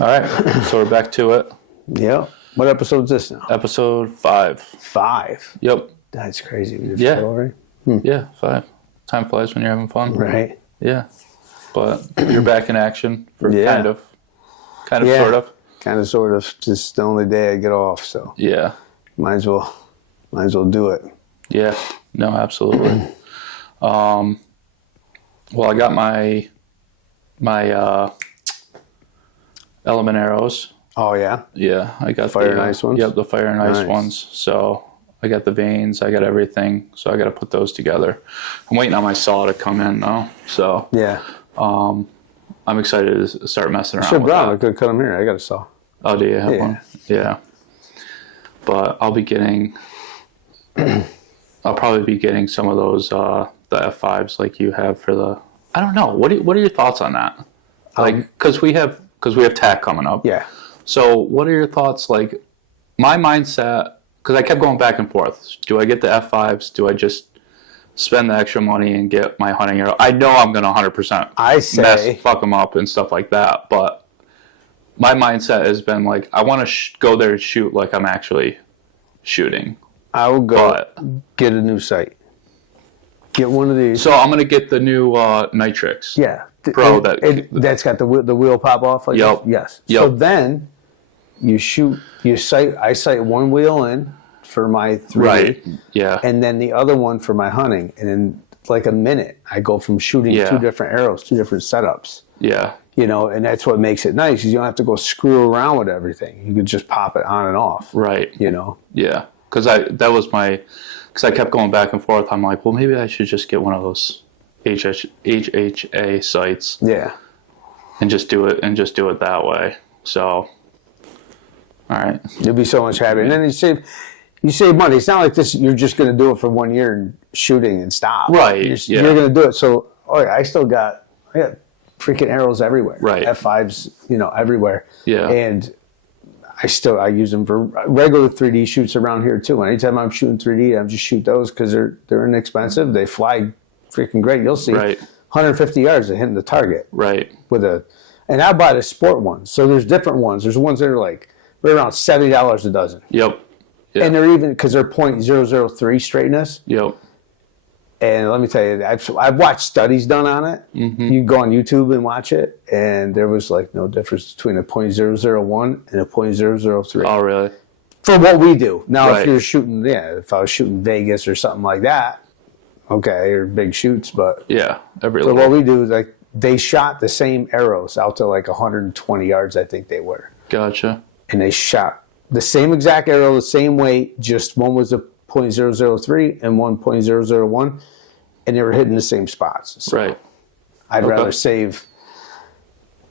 All right, so we're back to it. Yeah. What episode is this now? Episode 5. 5? Yep. That's crazy. Yeah. Yeah, 5. Time flies when you're having fun. Right. Yeah. But you're back in action for kind of, sort of. Kind of, sort of. Just the only day I get off, so. Yeah. Might as well do it. Yeah. No, absolutely. Well, I got my element arrows. Oh, yeah? Yeah, I got Fire and ice ones? Yep, the fire and ice ones. So I got the vanes, I got everything. So I got to put those together. I'm waiting on my saw to come in though. So yeah, I'm excited to start messing around. Sure, bro. I could cut them here. I got a saw. Oh, do you have one? Yeah. But I'll probably be getting some of those the F5s like you have for the. I don't know. What are your thoughts on that? Like, because we have TAC coming up. Yeah. So what are your thoughts? Like, my mindset, because I kept going back and forth. Do I get the F5s? Do I just spend the extra money and get my hunting arrow? I know I'm going to 100% fuck them up and stuff like that. But my mindset has been like, I want to go there and shoot like I'm actually shooting. I will go get a new sight. Get one of these. So I'm going to get the new Nitrix. Yeah. Pro that's got the wheel pop off. Like yep. Yes. Yep. So then you shoot. I sight one wheel in for my 3D. Right. Yeah. And then the other one for my hunting. And in like a minute, I go from shooting 2 different arrows, 2 different setups. Yeah. You know, and that's what makes it nice. Is you don't have to go screw around with everything. You can just pop it on and off. Right. You know. Yeah. Because I kept going back and forth. I'm like, well, maybe I should just get one of those HHA sites. Yeah. And just do it that way. So, all right. You'll be so much happier. And then you save money. It's not like this. You're just going to do it for 1 year and shooting and stop. Right. You're going to do it. So, I got freaking arrows everywhere. Right. F5s, everywhere. Yeah. And I use them for regular 3D shoots around here too. Anytime I'm shooting 3D, I just shoot those because they're inexpensive. They fly freaking great. You'll see 150 yards of hitting the target. Right. And I buy the sport ones. So there's different ones. There's ones that are like right around $70 a dozen. Yep. And they're even because they're .003 straightness. Yep. And let me tell you, I've watched studies done on it. Mm-hmm. You can go on YouTube and watch it, and there was like no difference between a .001 and a .003. Oh, really? For what we do. Now, if you're shooting, if I was shooting Vegas or something like that, okay, or big shoots, but for what we do, like they shot the same arrows out to like 120 yards, I think they were. Gotcha. And they shot the same exact arrow, the same weight, just one was a .003 and one .001, and they were hitting the same spots. So right. I'd rather save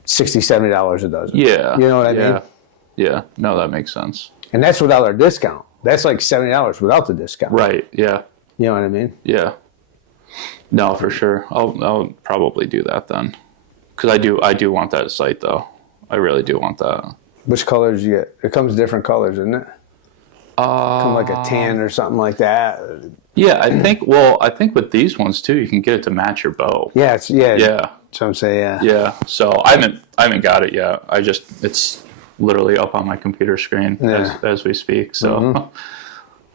$60, $70 a dozen. Yeah. You know what I mean? Yeah. No, that makes sense. And that's without our discount. That's like $70 without the discount. Right. Yeah. You know what I mean? Yeah. No, for sure. I'll probably do that then, because I do want that sight though. I really do want that. Which colors you get? It comes different colors, isn't it? Come like a tan or something like that. Yeah, I think with these ones too, you can get it to match your bow. Yeah, yeah. So I'm saying, yeah. Yeah. So I haven't got it yet. It's literally up on my computer screen as we speak. So,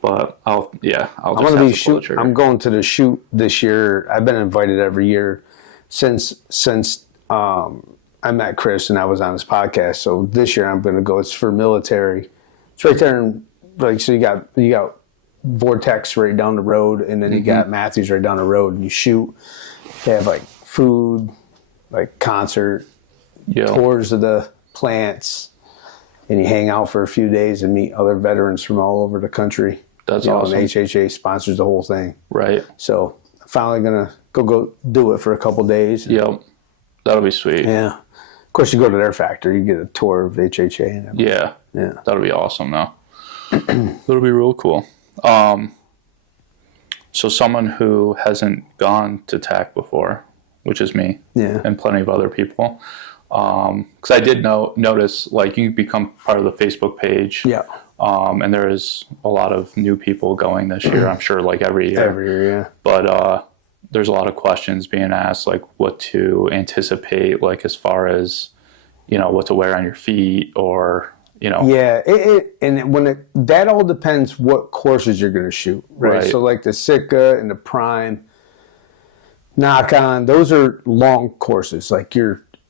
but I'm going to be shooting. I'm going to the shoot this year. I've been invited every year since I met Chris and I was on his podcast. So this year I'm going to go. It's for military. It's right there in. Like, so you got Vortex right down the road, and then you got Matthews right down the road, and you shoot. They have like food, like concert, tours of the plants, and you hang out for a few days and meet other veterans from all over the country. That's awesome. And HHA sponsors the whole thing. Right. So I'm finally gonna go do it for a couple days. Yep. That'll be sweet. Yeah. Of course, you go to their factory, you get a tour of HHA and everything. Yeah. Yeah. That'll be awesome though. That'll be real cool. So someone who hasn't gone to TAC before, which is me, and plenty of other people, because I did notice like you become part of the Facebook page, and there is a lot of new people going this year. I'm sure like every year. Every year, yeah. But there's a lot of questions being asked, like what to anticipate, like as far as what to wear on your feet or, Yeah, that all depends what courses you're going to shoot, right? So like the Sitka and the Prime, Knock On, those are long courses. Like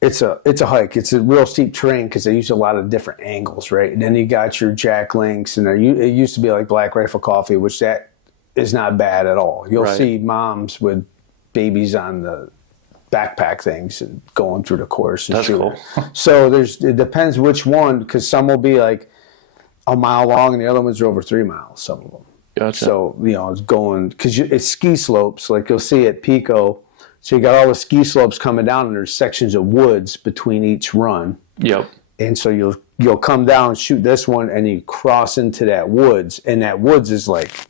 it's a hike. It's a real steep terrain because they use a lot of different angles, right? And then you got your Jack Links, and it used to be like Black Rifle Coffee, which that is not bad at all. You'll see moms with babies on the backpack things and going through the course. And that's cool. So it depends which one, because some will be like a mile long and the other ones are over 3 miles, some of them. Gotcha. So, it's going, because it's ski slopes, like you'll see at Pico. So you got all the ski slopes coming down and there's sections of woods between each run. Yep. And so you'll come down and shoot this one and you cross into that woods, and that woods is like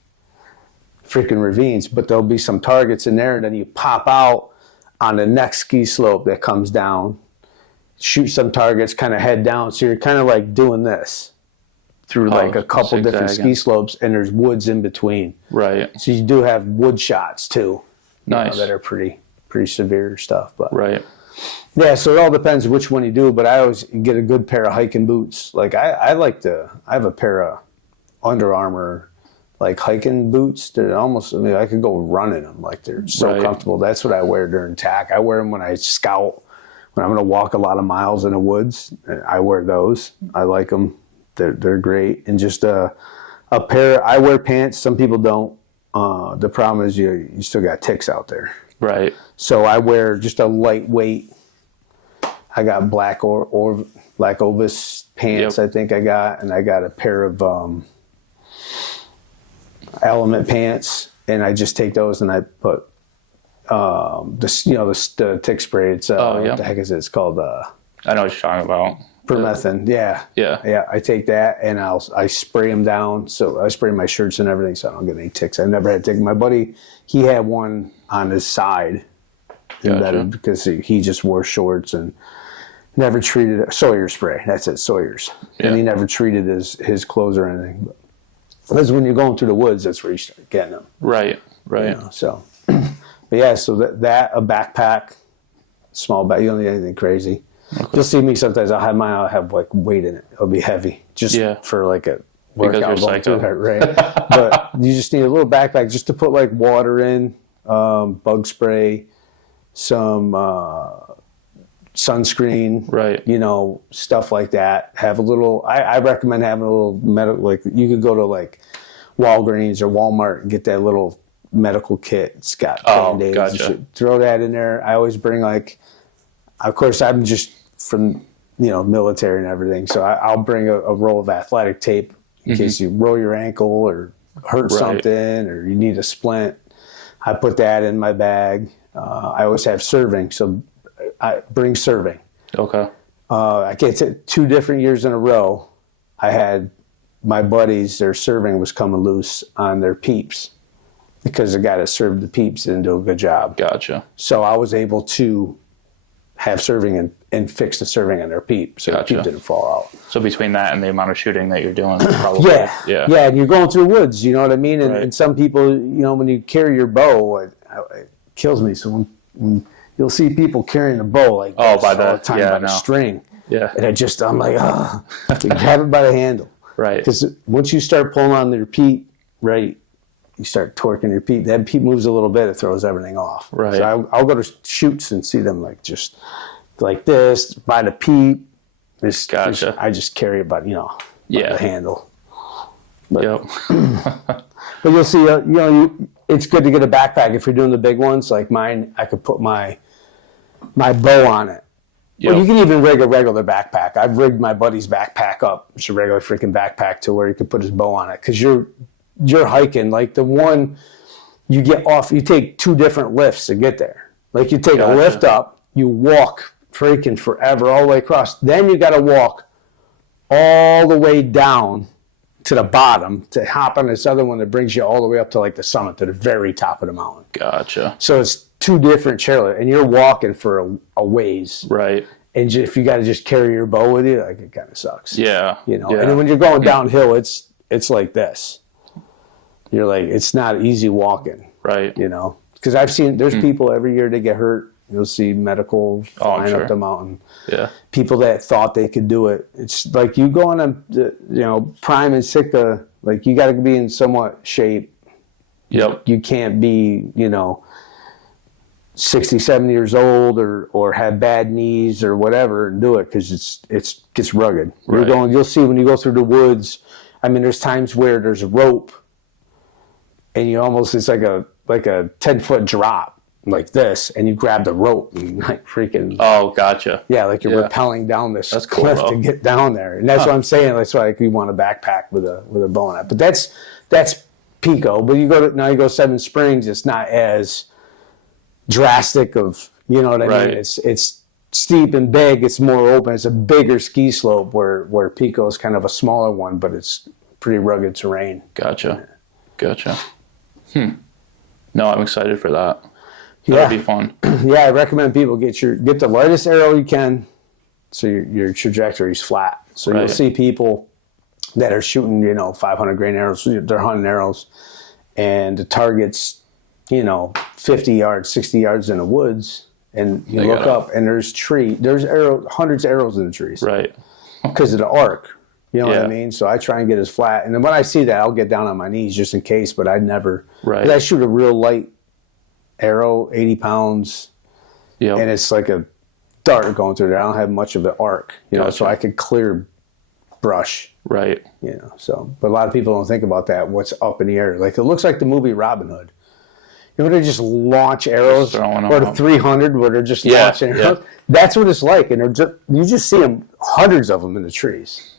freaking ravines, but there'll be some targets in there, and then you pop out on the next ski slope that comes down, shoot some targets, kind of head down. So you're kind of like doing this through like a couple different ski slopes, and there's woods in between. Right. So you do have wood shots too. Nice. That are pretty severe stuff. But right. Yeah, so it all depends which one you do, but I always get a good pair of hiking boots. Like I have a pair of Under Armour like hiking boots. They're almost, I could go run in them. Like they're so comfortable. That's what I wear during TAC. I wear them when I scout, when I'm going to walk a lot of miles in the woods. I wear those. I like them. They're great. And just a pair, I wear pants. Some people don't. The problem is you still got ticks out there. Right. So I wear just a lightweight. I got black Ovis pants. I think I got, and I got a pair of Element pants, and I just take those and I put the tick spray. It's what the heck is it? It's called I know what you're talking about. Permethrin. Yeah. I take that and I spray them down. So I spray my shirts and everything, so I don't get any ticks. I never had ticks. My buddy, he had one on his side embedded because he just wore shorts and never treated it. Sawyer spray. That's it, Sawyer's. Yeah. And he never treated his clothes or anything. Because when you're going through the woods, that's where you start getting them. Right. So, but yeah, so that a backpack, small bag. You don't need anything crazy. Okay. You'll see me sometimes. I'll have like weight in it. It'll be heavy, just for like a workout. Right. But you just need a little backpack just to put like water in, bug spray, some sunscreen, right? Stuff like that. Have a little. I recommend having a little medical. Like you could go to like Walgreens or Walmart and get that little medical kit. It's got Band-Aids. Gotcha. Throw that in there. I always bring like. Of course, I'm just from military and everything, so I'll bring a roll of athletic tape in case you roll your ankle or hurt something or you need a splint. I put that in my bag. I always have serving, so I bring serving. Okay. I can't say 2 different years in a row. I had my buddies, their serving was coming loose on their peeps because the guy that served the peeps didn't do a good job. Gotcha. So I was able to have serving and fix the serving on their peep, so the peep didn't fall out. So between that and the amount of shooting that you're doing, probably. Yeah, and you're going through the woods, you know what I mean? And some people, when you carry your bow, it kills me. So when you'll see people carrying a bow like this by all the time by the string. Yeah. And I'm like, have it by the handle. Right. Because once you start pulling on their peep, right, you start torquing your peep. That peep moves a little bit, it throws everything off. Right. So I'll go to shoots and see them just like this, by the peep. Gotcha. I just carry it by the handle. But, but you'll see, it's good to get a backpack if you're doing the big ones. Like mine, I could put my bow on it. Yep. Well, you can even rig a regular backpack. I've rigged my buddy's backpack up. It's a regular freaking backpack to where he could put his bow on it. Because you're hiking, like the one you get off, you take 2 different lifts to get there. Like you take a lift up, you walk freaking forever all the way across. Then you got to walk all the way down to the bottom to hop on this other one that brings you all the way up to like the summit, to the very top of the mountain. Gotcha. So it's 2 different chairlifts, and you're walking for a ways. Right. And if you got to just carry your bow with you, like it kind of sucks. Yeah. And then when you're going downhill, it's like this. You're like, it's not easy walking. Right. Because I've seen, there's people every year that get hurt, You'll see medical flying up the mountain. Yeah. People that thought they could do it. It's like you go on Prime and Sitka, like you got to be in somewhat shape. Yep. You can't be, 67 years old or have bad knees or whatever and do it because it gets rugged. Right. You'll see when you go through the woods. I mean, there's times where there's a rope, and it's like a 10-foot drop like this, and you grab the rope and like freaking. Oh, gotcha. Yeah, like you're rappelling down this cliff to get down there, and that's what I'm saying. That's why you want a backpack with a bow on it. But that's Pico. But you go Seven Springs. It's not as drastic of, you know what I mean? It's steep and big. It's more open. It's a bigger ski slope where Pico is kind of a smaller one, but it's pretty rugged terrain. Gotcha. No, I'm excited for that. That'll be fun. Yeah, I recommend people get the lightest arrow you can, so your trajectory's flat. So you'll see people that are shooting, 500 grain arrows. They're hunting arrows, and the target's 50 yards, 60 yards in the woods, and you look up and there's hundreds of arrows in the trees. Right. Because of the arc. You know what I mean? So I try and get as flat. And then when I see that, I'll get down on my knees just in case, but I never. Right. I shoot a real light arrow, 80 pounds, and it's like a dart going through there. I don't have much of an arc, so I could clear brush. Right. But a lot of people don't think about that, what's up in the air. Like, it looks like the movie Robin Hood. They just launch arrows, or the 300 where they're just launching arrows. Yeah. That's what it's like, and you just see them, hundreds of them in the trees.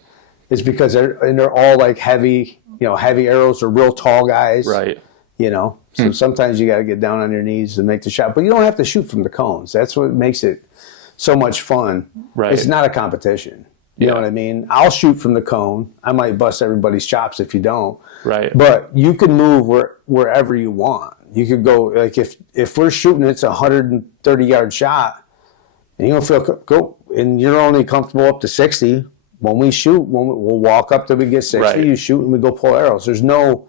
It's because they're all like heavy, heavy arrows or real tall guys. Right. So sometimes you got to get down on your knees and make the shot, but you don't have to shoot from the cones. That's what makes it so much fun. Right. It's not a competition. You know what I mean? I'll shoot from the cone. I might bust everybody's chops if you don't. Right. But you can move wherever you want. You could go, like, if we're shooting, it's a 130-yard shot, and you don't feel go, and you're only comfortable up to 60. When we shoot, we'll walk up till we get 60. Right. You shoot, and we go pull arrows. There's no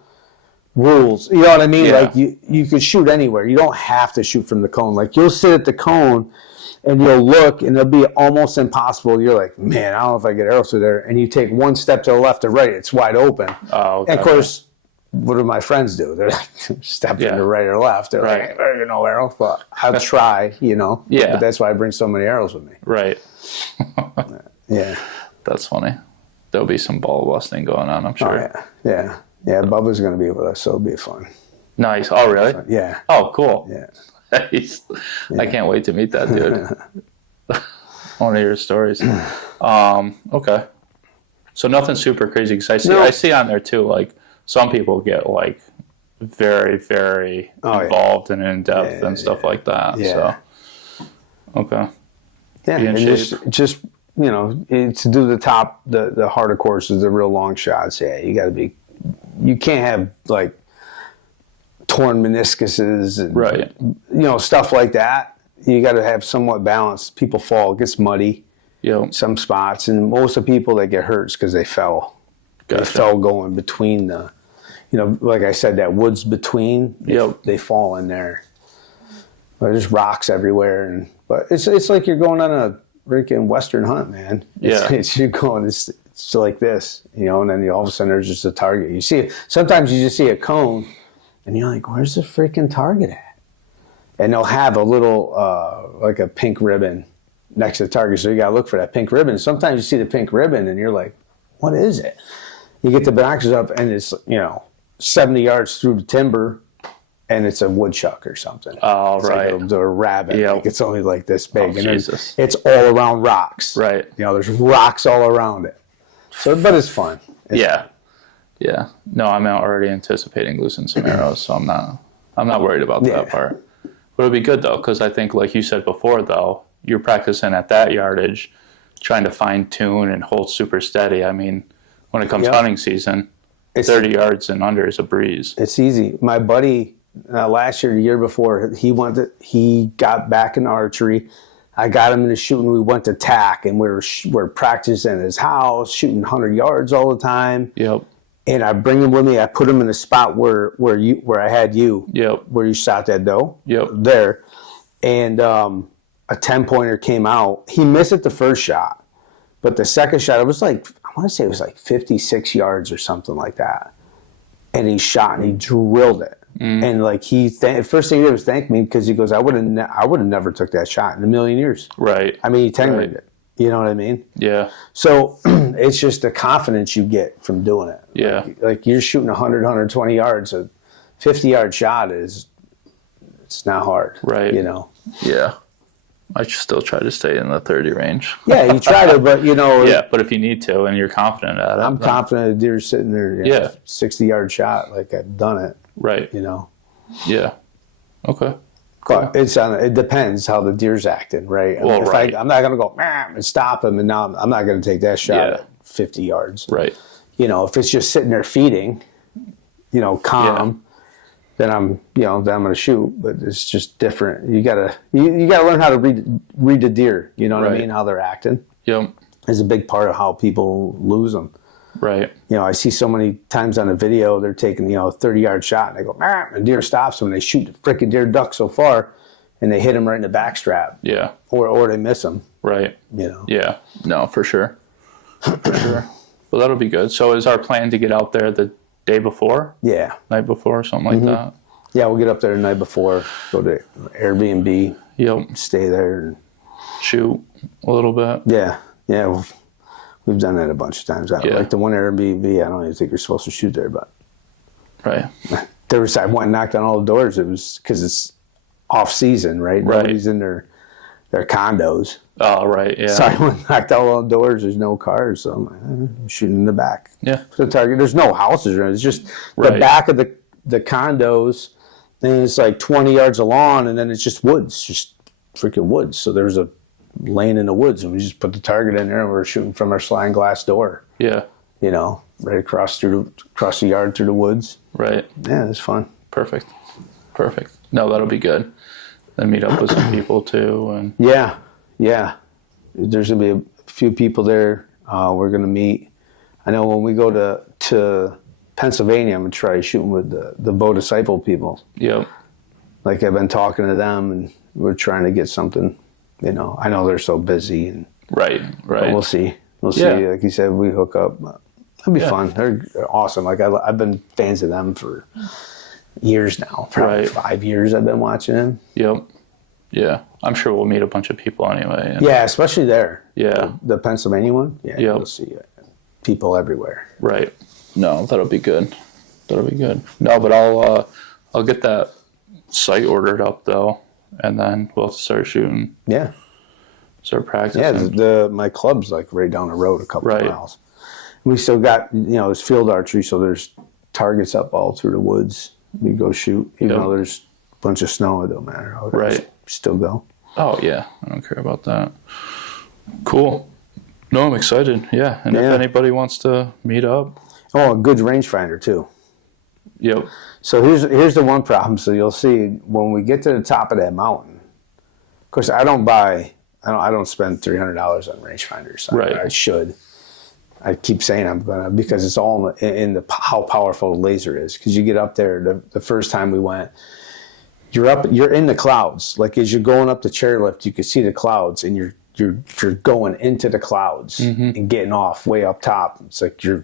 rules. You know what I mean? Yeah. Like, you could shoot anywhere. You don't have to shoot from the cone. Like, you'll sit at the cone, and you'll look, and it'll be almost impossible. You're like, man, I don't know if I get arrows through there. And you take one step to the left or right, it's wide open. Oh, okay. And, of course, what do my friends do? They're like, step to the right or left. They're like, there you no arrow. But I'll try, Yeah. But that's why I bring so many arrows with me. Right. Yeah. That's funny. There'll be some ball busting going on, I'm sure. Oh, yeah. Yeah, Bubba's going to be with us, so it'll be fun. Nice. Oh, really? Yeah. Oh, cool. Yeah. Nice. Yeah. I can't wait to meet that dude. I want to hear his stories. Okay. So nothing super crazy, because I see on there too, like, some people get like very, very involved and in depth and stuff like that. Yeah. So, okay. Yeah, and just to do the harder courses, the real long shots. Yeah, you can't have like torn meniscuses and stuff like that. You got to have somewhat balance. People fall, it gets muddy. Some spots, and most of the people that get hurt is because they fell. Gotcha. They fell going between the, like I said, that woods between. They fall in there. There's rocks everywhere, but it's like you're going on a freaking Western hunt, man. You're going. It's like this, and then all of a sudden there's just a target. You see it. Sometimes you just see a cone, and you're like, "Where's the freaking target at?" And they'll have a little like a pink ribbon next to the target, so you got to look for that pink ribbon. Sometimes you see the pink ribbon, and you're like, "What is it?" You get the binoculars up, and it's 70 yards through the timber, and it's a woodchuck or something. Oh, it's right. Like a rabbit. Yep. Like, it's only like this big, and Jesus. It's all around rocks. Right. There's rocks all around it. So, but it's fun. Yeah. No, I'm already anticipating losing some arrows, so I'm not worried about that part. But it'll be good though, because I think, like you said before, though, you're practicing at that yardage, trying to fine tune and hold super steady. I mean, when it comes hunting season, 30 yards and under is a breeze. It's easy. My buddy last year, the year before, he got back in archery. I got him into shooting. We went to TAC, and we're practicing in his house, shooting 100 yards all the time. Yep. And I bring him with me. I put him in a spot where I had you. Yep. Where you shot that doe. Yep. There. And a 10-pointer came out. He missed it the first shot, but the second shot, it was like, I want to say it was like 56 yards or something like that. And he shot and he drilled it. And like first thing he did was thank me because he goes, I would have never took that shot in a million years. Right. I mean, he 10-graded it. You know what I mean? Yeah. So it's just the confidence you get from doing it. Yeah. Like you're shooting 100, 120 yards. A 50-yard shot it's not hard. Right. You know? Yeah. I still try to stay in the 30 range. Yeah, you try to, but you know. Yeah, but if you need to and you're confident at it. I'm confident a deer's sitting there. 60-yard shot. Like I've done it. Right. You know? Yeah. Okay. Cool. It depends how the deer's acting, right? Well, right. I'm not going to go and stop him, and now I'm not going to take that shot at 50 yards. Right. You know, if it's just sitting there feeding, you know, calm, then I'm going to shoot. But it's just different. You gotta learn how to read the deer. You know what I mean? How they're acting. Yep. Is a big part of how people lose them. Right. You know, I see so many times on a video they're taking, a 30-yard shot and they go, and deer stops them and they shoot the freaking deer duck so far and they hit him right in the backstrap. Yeah. Or they miss him. Right. You know. Yeah. No, for sure. For sure. Well, that'll be good. So is our plan to get out there the day before? Yeah. Night before, something like that? Yeah, we'll get up there the night before, go to Airbnb. Yep. Stay there. And shoot a little bit. Yeah. Yeah. We've done that a bunch of times. Like the one Airbnb, I don't even think you're supposed to shoot there, but right. I went and knocked on all the doors. It was because it's off season, right? Nobody's in their condos. Oh, right. Yeah. So I went and knocked all the doors. There's no cars, so I'm like, I'm shooting in the back. Yeah. The target. There's no houses around. It's just the back of the condos, and it's like 20 yards along, and then it's just woods, just freaking woods. So there's a lane in the woods, and we just put the target in there, and we're shooting from our sliding glass door. Yeah. You know, right across the yard through the woods. Right. Yeah, it's fun. Perfect. No, that'll be good. Then meet up with some people too, and yeah. There's gonna be a few people there. We're gonna meet. I know when we go to Pennsylvania, I'm gonna try shooting with the Bow Disciple people. Yep. Like I've been talking to them, and we're trying to get something. You know, I know they're so busy, and right. But we'll see. Like you said, we hook up. It'll be fun. They're awesome. Like I've been fans of them for years now. Probably 5 years I've been watching them. Yep. Yeah, I'm sure we'll meet a bunch of people anyway. Yeah, especially there. Yeah. The Pennsylvania one. Yeah, you'll see people everywhere. Right. No, that'll be good. No, but I'll get that site ordered up though, and then we'll start shooting. Yeah. Start practicing. Yeah, my club's like right down the road a couple of miles. We still got, there's field archery, so there's targets up all through the woods. You go shoot, even though there's a bunch of snow, it don't matter. Still go. Oh, yeah. I don't care about that. Cool. No, I'm excited. Yeah. And if anybody wants to meet up. Oh, a good rangefinder, too. Yep. So here's the one problem. So you'll see when we get to the top of that mountain, of course, I don't spend $300 on rangefinders. I should. I keep saying I'm gonna because it's all in how powerful the laser is. Because you get up there, the first time we went, you're in the clouds. Like as you're going up the chairlift, you can see the clouds, and you're going into the clouds and getting off way up top. It's like you're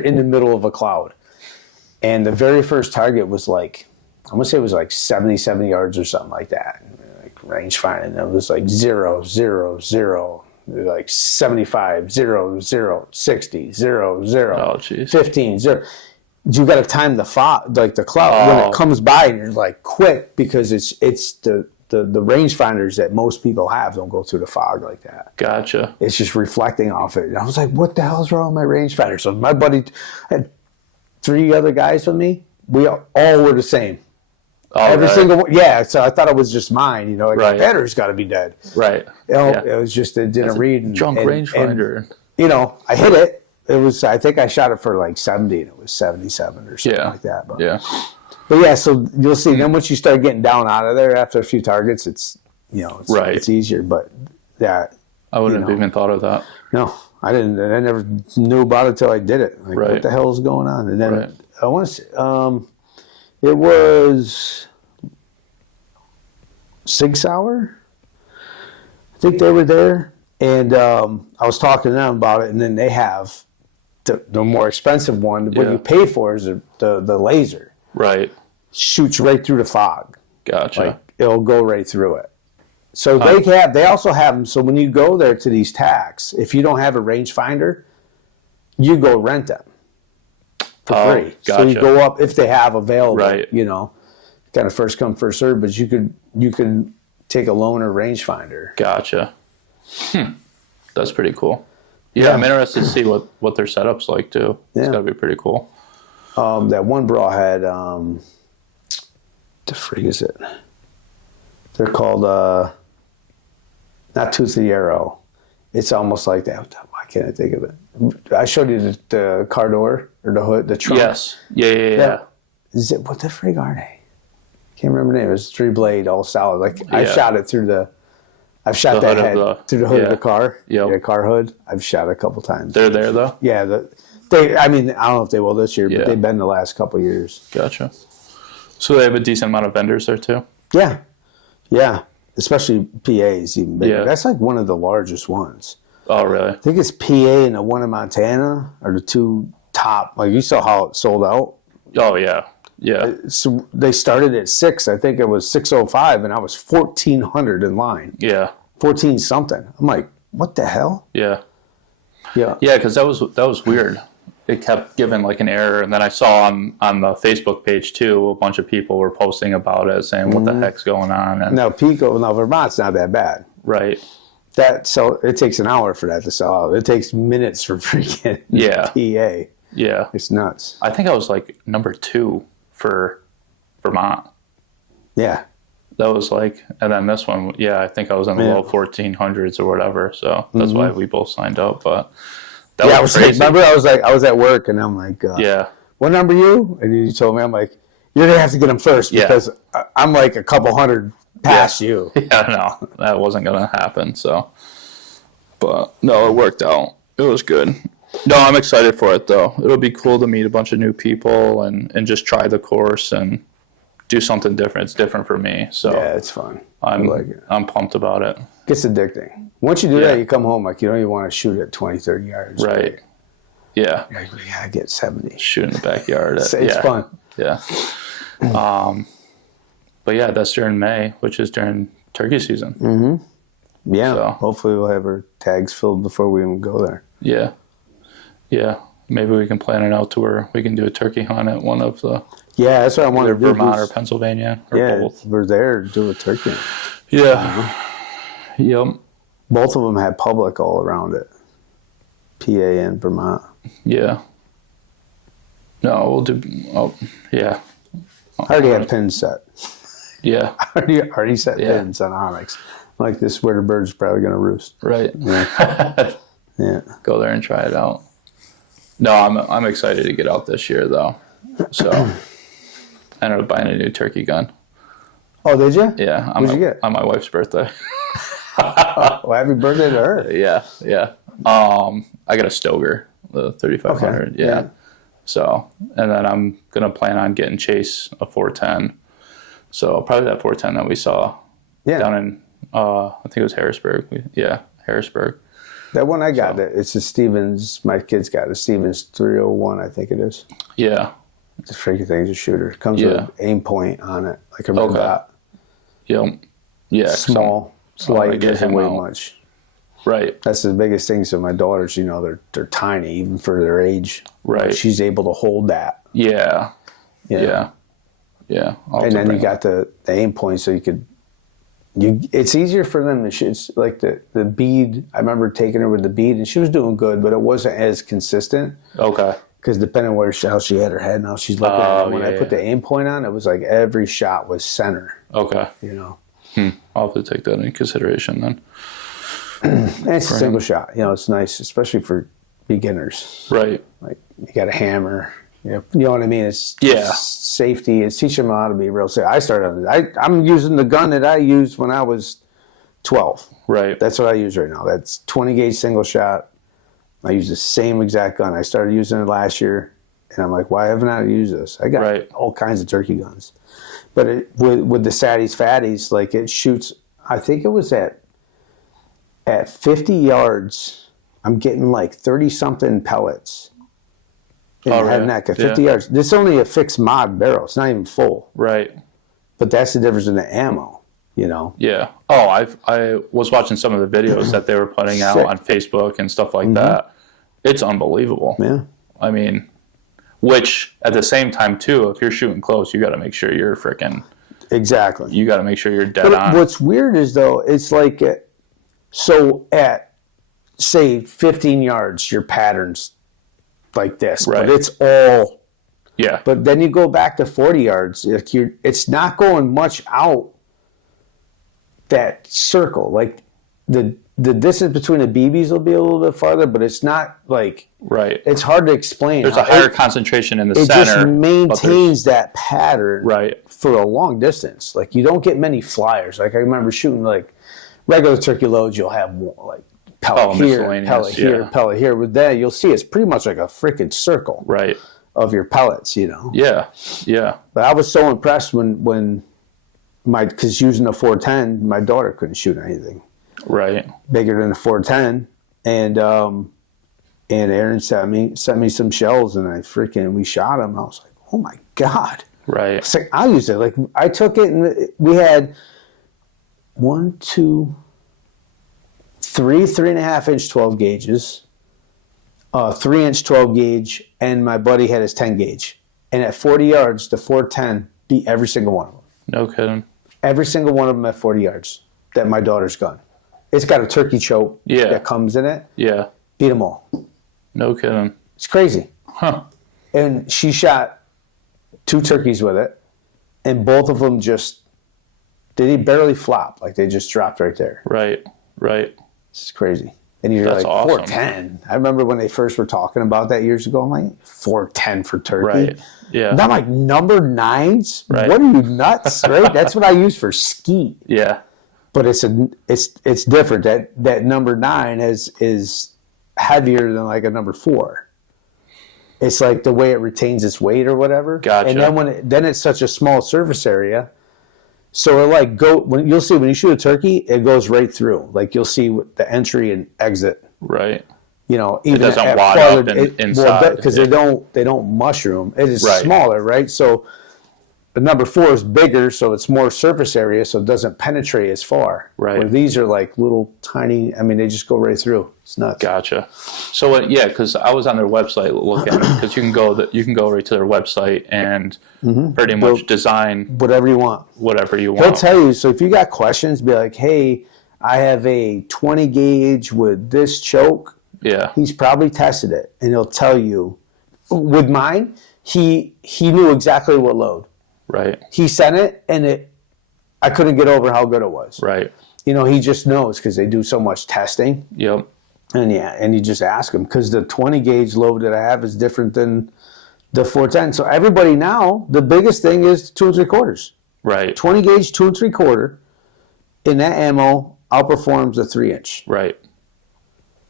in the middle of a cloud. And the very first target was like, I'm gonna say it was like 77 yards or something like that. Like range finding, it was like 0, 0, 0. Like 75, 0, 0, 60, 0, 0, 15, 0. You got to time the fog, like the cloud when it comes by, and you're like quick because it's the rangefinders that most people have don't go through the fog like that. Gotcha. It's just reflecting off it. And I was like, what the hell's wrong with my rangefinder? So my buddy had 3 other guys with me. We all were the same. Every single one. Yeah, so I thought it was just mine. The battery's got to be dead. Right. It was just it didn't read. Junk rangefinder. I hit it. It was. I think I shot it for like 70, and it was 77 or something like that. But so you'll see. Then once you start getting down out of there after a few targets, it's it's easier. But I wouldn't have even thought of that. No, I didn't. I never knew about it until I did it. Like, what the hell is going on? And then I want to say, it was 6 Hour. think they were there, and I was talking to them about it, and then they have the more expensive one. What you pay for is the laser. Right. Shoots right through the fog. Gotcha. Like, it'll go right through it. So they also have them. So when you go there to these TACs, if you don't have a rangefinder, you go rent them for free. Gotcha. So you go up if they have available. Right. You know, kind of first come first serve. But you could take a loaner rangefinder. Gotcha. That's pretty cool. Yeah, I'm interested to see what their setup's like too. It's got to be pretty cool. That one bro had, the frig is it? They're called, not Tooth of the Arrow. It's almost like that. Why can't I think of it? I showed you the car door or the hood, the trunk. Yes. Yeah. Is it, what the frig are they? Can't remember the name. It was 3-blade, all solid. Like I shot it through the. I've shot that head through the hood of the car. Yeah, car hood. I've shot it a couple times. They're there though. Yeah, I mean, I don't know if they will this year, but they've been the last couple of years. Gotcha. So they have a decent amount of vendors there too. Yeah, especially PA's even bigger. Yeah. That's like one of the largest ones. Oh, really? I think it's PA and the one in Montana are the two top. Like you saw how it sold out. Oh yeah. Yeah. So they started at 6. I think it was 6:05, and I was 1,400 in line. Yeah. 14 something. I'm like, what the hell? Yeah. Yeah. Yeah, because that was weird. It kept giving like an error, and then I saw on the Facebook page too, a bunch of people were posting about it, saying, "What the heck's going on?" And now Vermont's not that bad, right? So it takes an hour for that to sell out. It takes minutes for freaking PA. Yeah, it's nuts. I think I was like number 2 for Vermont. Yeah. That was like, and then this one, I think I was in the low 1400s or whatever. So that's why we both signed up. But that was crazy. Remember, I was at work and I'm like, what number are you? And you told me, I'm like, you're gonna have to get them first because I'm like a couple hundred past you. Yeah, no, that wasn't gonna happen. So, but no, it worked out. It was good. No, I'm excited for it though. It'll be cool to meet a bunch of new people and just try the course and do something different. It's different for me. So yeah, it's fun. I'm pumped about it. It gets addicting. Once you do that, you come home like you don't even want to shoot at 20, 30 yards. Right. Yeah. You're like, we gotta get 70. Shoot in the backyard. It's fun. Yeah. But yeah, that's during May, which is during turkey season. Mm-hmm. Yeah. So, hopefully we'll have our tags filled before we even go there. Yeah. Yeah. Maybe we can plan it out to where we can do a turkey hunt at one of the. Yeah, that's what I want to do. Vermont or Pennsylvania or both. We're there to do a turkey. Yeah. Yep. Both of them had public all around it. PA and Vermont. Yeah. No, we'll do. Oh, yeah. I already have pins set. Yeah. I already set pins on Onyx. Like this is where the bird's probably going to roost. Right. Yeah. Yeah. Go there and try it out. No, I'm excited to get out this year though. So I ended up buying a new turkey gun. Oh, did you? Yeah. What'd you get? On my wife's birthday. Well, happy birthday to her. Yeah. I got a Stoger, the 3500. Okay. Yeah. So, and then I'm going to plan on getting Chase a 410. So probably that 410 that we saw down in, I think it was Harrisburg. Harrisburg. That one I got, it's a Stevens, my kid's got a Stevens 301, I think it is. Yeah. It's a freaky thing, it's a shooter. It comes with an aim point on it, like a red dot. Yep. Yeah. Small, slight, doesn't weigh much. Right. That's the biggest thing. So my daughters, they're tiny, even for their age. Right. She's able to hold that. Yeah. Yeah. And then you got the aim point, so it's easier for them to shoot. It's like the bead. I remember taking her with the bead, and she was doing good, but it wasn't as consistent. Okay. Because depending on how she had her head and how she's looking at it, when I put the aim point on, it was like every shot was center. Okay. I'll have to take that into consideration then. And it's a single shot. It's nice, especially for beginners. Right. Like you got a hammer. You know what I mean? It's safety. It's teaching them how to be real safe. I'm using the gun that I used when I was 12. Right. That's what I use right now. That's 20 gauge single shot. I use the same exact gun. I started using it last year, and I'm like, why haven't I used this? I got all kinds of turkey guns, but with the Saddies Fatties, like it shoots. I think it was at at 50 yards, I'm getting like 30-something pellets in the head neck at 50 yards. This is only a fixed mod barrel. It's not even full. Right. But that's the difference in the ammo, you know? Yeah. Oh, I was watching some of the videos that they were putting out on Facebook and stuff like that. It's unbelievable. Yeah. I mean, which at the same time, too, if you're shooting close, you got to make sure you're freaking... Exactly. You got to make sure you're dead on. What's weird is, though, it's like... So at, say, 15 yards, your pattern's like this. Right. But it's all... Yeah. But then you go back to 40 yards. It's not going much out that circle. Like, the distance between the BBs will be a little bit farther, but it's not like... Right. It's hard to explain. There's a higher concentration in the center. It just maintains that pattern right. for a long distance. Like, you don't get many flyers. Like, I remember shooting, like, regular turkey loads, you'll have like pellet here, pellet here, pellet here. With that, you'll see it's pretty much like a freaking circle right. of your pellets, you know? Yeah, yeah. But I was so impressed when because using the 410, my daughter couldn't shoot anything. Right. Bigger than the 410. And Aaron sent me some shells, and we shot them. I was like, oh my God. Right. It's like, I used it. Like, I took it, and we had 1, 2, 3 3.5-inch 12 gauges, 3-inch 12 gauge, and my buddy had his 10 gauge. And at 40 yards, the 410 beat every single one of them. No kidding. Every single one of them at 40 yards. That my daughter's gun. It's got a turkey choke that comes in it. Yeah. Beat them all. No kidding. It's crazy. Huh. And she shot 2 turkeys with it, and both of them they didn't barely flop. Like, they just dropped right there. Right, right. It's crazy. And you're like, awesome. 410. I remember when they first were talking about that years ago. I'm like, 410 for turkey. Right. Yeah. And I'm like, number 9s? Right. What are you, nuts? Right? That's what I use for skeet. Yeah. But it's different. That number 9 is heavier than like a number 4. It's like the way it retains its weight or whatever. Gotcha. And then it's such a small surface area. So it you'll see when you shoot a turkey, it goes right through. Like, you'll see the entry and exit. Right. You know, even it doesn't wad up inside because they don't mushroom. It is smaller, right? So the number 4 is bigger, so it's more surface area, so it doesn't penetrate as far. Right. Where these are like little tiny. I mean, they just go right through. It's nuts. Gotcha. So because I was on their website looking, because you can go right to their website and pretty much design whatever you want. Whatever you want. He'll tell you. So if you got questions, be like, hey, I have a 20 gauge with this choke. Yeah. He's probably tested it, and he'll tell you. With mine, he knew exactly what load. Right. He sent it, and I couldn't get over how good it was. Right. You know, he just knows because they do so much testing. Yep. And you just ask him because the 20 gauge load that I have is different than the 410. So everybody now, the biggest thing is 2 3/4. Right. 20 gauge 2 3/4 in that ammo outperforms a 3-inch. Right.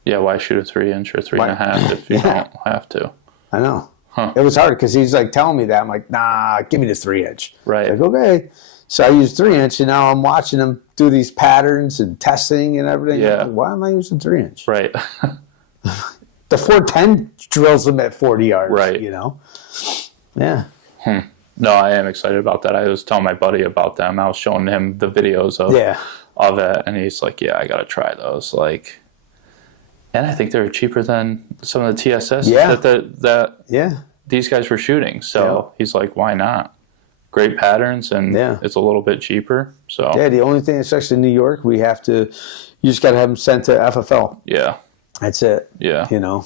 Yeah. Why shoot a 3-inch or 3.5 if you don't have to? I know. Huh. It was hard because he's like telling me that. I'm like, nah, give me the 3-inch. Right. Like, okay. So I used 3-inch, and now I'm watching him do these patterns and testing and everything. Yeah. Like, why am I using 3-inch? Right. The 410 drills them at 40 yards. Right. You know? Yeah. No, I am excited about that. I was telling my buddy about them. I was showing him the videos of it, and he's like, yeah, I got to try those. Like, and I think they're cheaper than some of the TSS that these guys were shooting. So he's like, why not? Great patterns, and it's a little bit cheaper. So the only thing, especially in New York, you just got to have them sent to FFL. Yeah. That's it. Yeah. You know,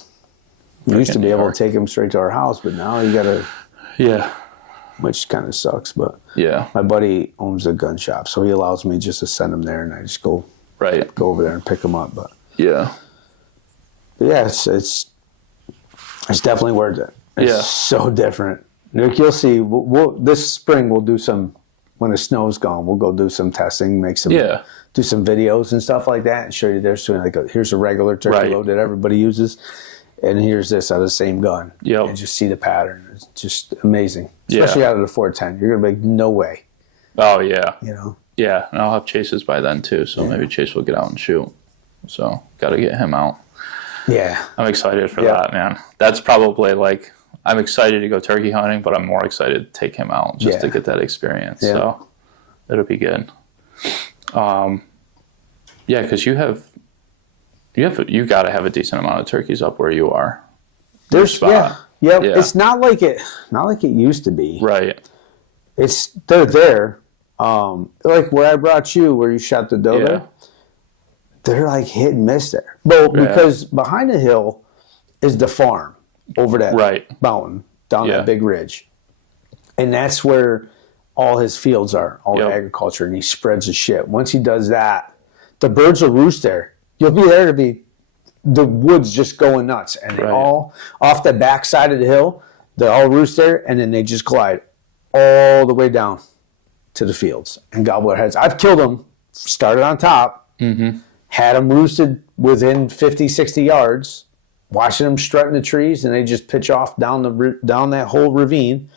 we used to be able to take them straight to our house, but now you got to. Yeah. Which kind of sucks, but my buddy owns a gun shop, so he allows me just to send them there, and I just go over there and pick them up. But it's definitely worth it. It's so different. Nick, you'll see. This spring we'll do some. When the snow's gone, we'll go do some testing, do some videos and stuff like that, and show you there's here's a regular turkey load that everybody uses, and here's this out of the same gun. Yep. And just see the pattern. It's just amazing, especially out of the 410. You're gonna be like, no way. Oh yeah. You know. Yeah, and I'll have Chases by then too, so maybe Chase will get out and shoot. So got to get him out. Yeah. I'm excited for that, man. That's probably like, I'm excited to go turkey hunting, but I'm more excited to take him out just to get that experience. Yeah. So it'll be good. Yeah, because you got to have a decent amount of turkeys up where you are. Yeah. It's not like it used to be. Right. They're there. Like where I brought you, where you shot the doe there, they're like hit and miss there. Well, because behind the hill is the farm over that mountain, down that big ridge. And that's where all his fields are, all the agriculture, and he spreads his shit. Once he does that, the birds will roost there. You'll be there to be the woods just going nuts. And they all, off the back side of the hill, they all roost there, and then they just glide all the way down to the fields and gobble their heads. I've killed them, started on top, had them roosted within 50, 60 yards, watching them strut in the trees, and they just pitch off down that whole ravine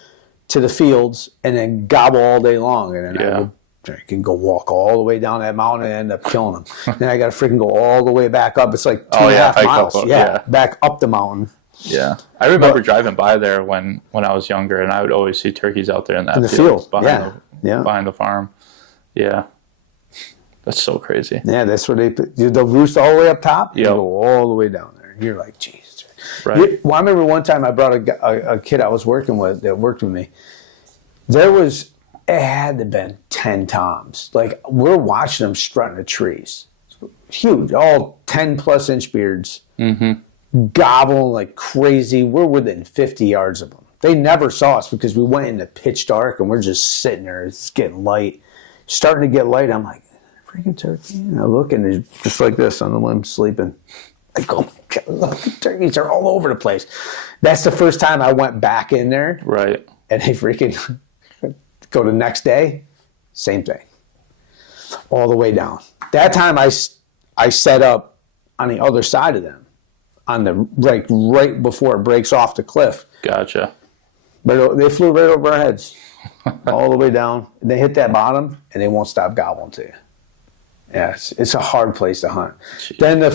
to the fields and then gobble all day long. And then I can go walk all the way down that mountain and end up killing them. Then I got to freaking go all the way back up. It's like 2.5 miles. Back up the mountain. Yeah, I remember driving by there when I was younger, and I would always see turkeys out there in the field behind the farm. Yeah, that's so crazy. Yeah, that's where they'll roost all the way up top and go all the way down there. And you're like, Jesus. Right. Well, I remember one time I brought a kid I was working with that worked with me. It had to have been 10 toms. Like, we're watching them strut in the trees. Huge, all 10-plus inch beards. Gobbling like crazy. We're within 50 yards of them. They never saw us because we went into pitch dark and we're just sitting there. It's getting light. Starting to get light. I'm like, freaking turkey. And I look and they're just like this on the limb sleeping. I go, look, turkeys are all over the place. That's the first time I went back in there. Right. And they freaking go the next day. Same thing. All the way down. That time I set up on the other side of them. On the right before it breaks off the cliff. Gotcha. But they flew right over our heads, all the way down. They hit that bottom, and they won't stop gobbling to you. Yeah, it's a hard place to hunt. Jeez. Then the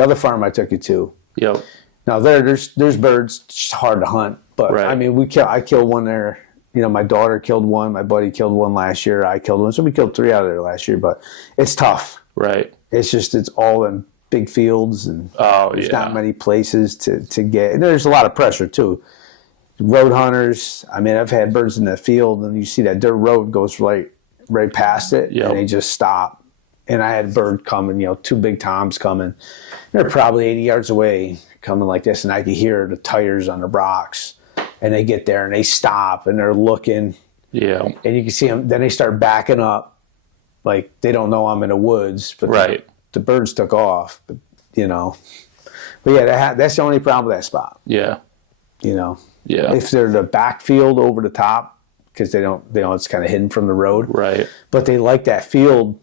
other farm I took you to. Yep. Now there's birds. It's just hard to hunt, but I mean I killed one there. You know, my daughter killed one. My buddy killed one last year. I killed one. So we killed 3 out of there last year. But it's tough. Right. It's all in big fields, and there's not many places to get. And there's a lot of pressure too. Road hunters. I mean, I've had birds in the field, and you see that dirt road goes right past it, and they just stop. And I had a bird coming, 2 big toms coming. They're probably 80 yards away, coming like this, and I could hear the tires on the rocks. And they get there and they stop and they're looking. Yeah. And you can see them. Then they start backing up, like they don't know I'm in the woods, but the birds took off. But that's the only problem with that spot. Yeah. Yeah. If they're the backfield over the top, because they don't, it's kind of hidden from the road. Right. But they like that field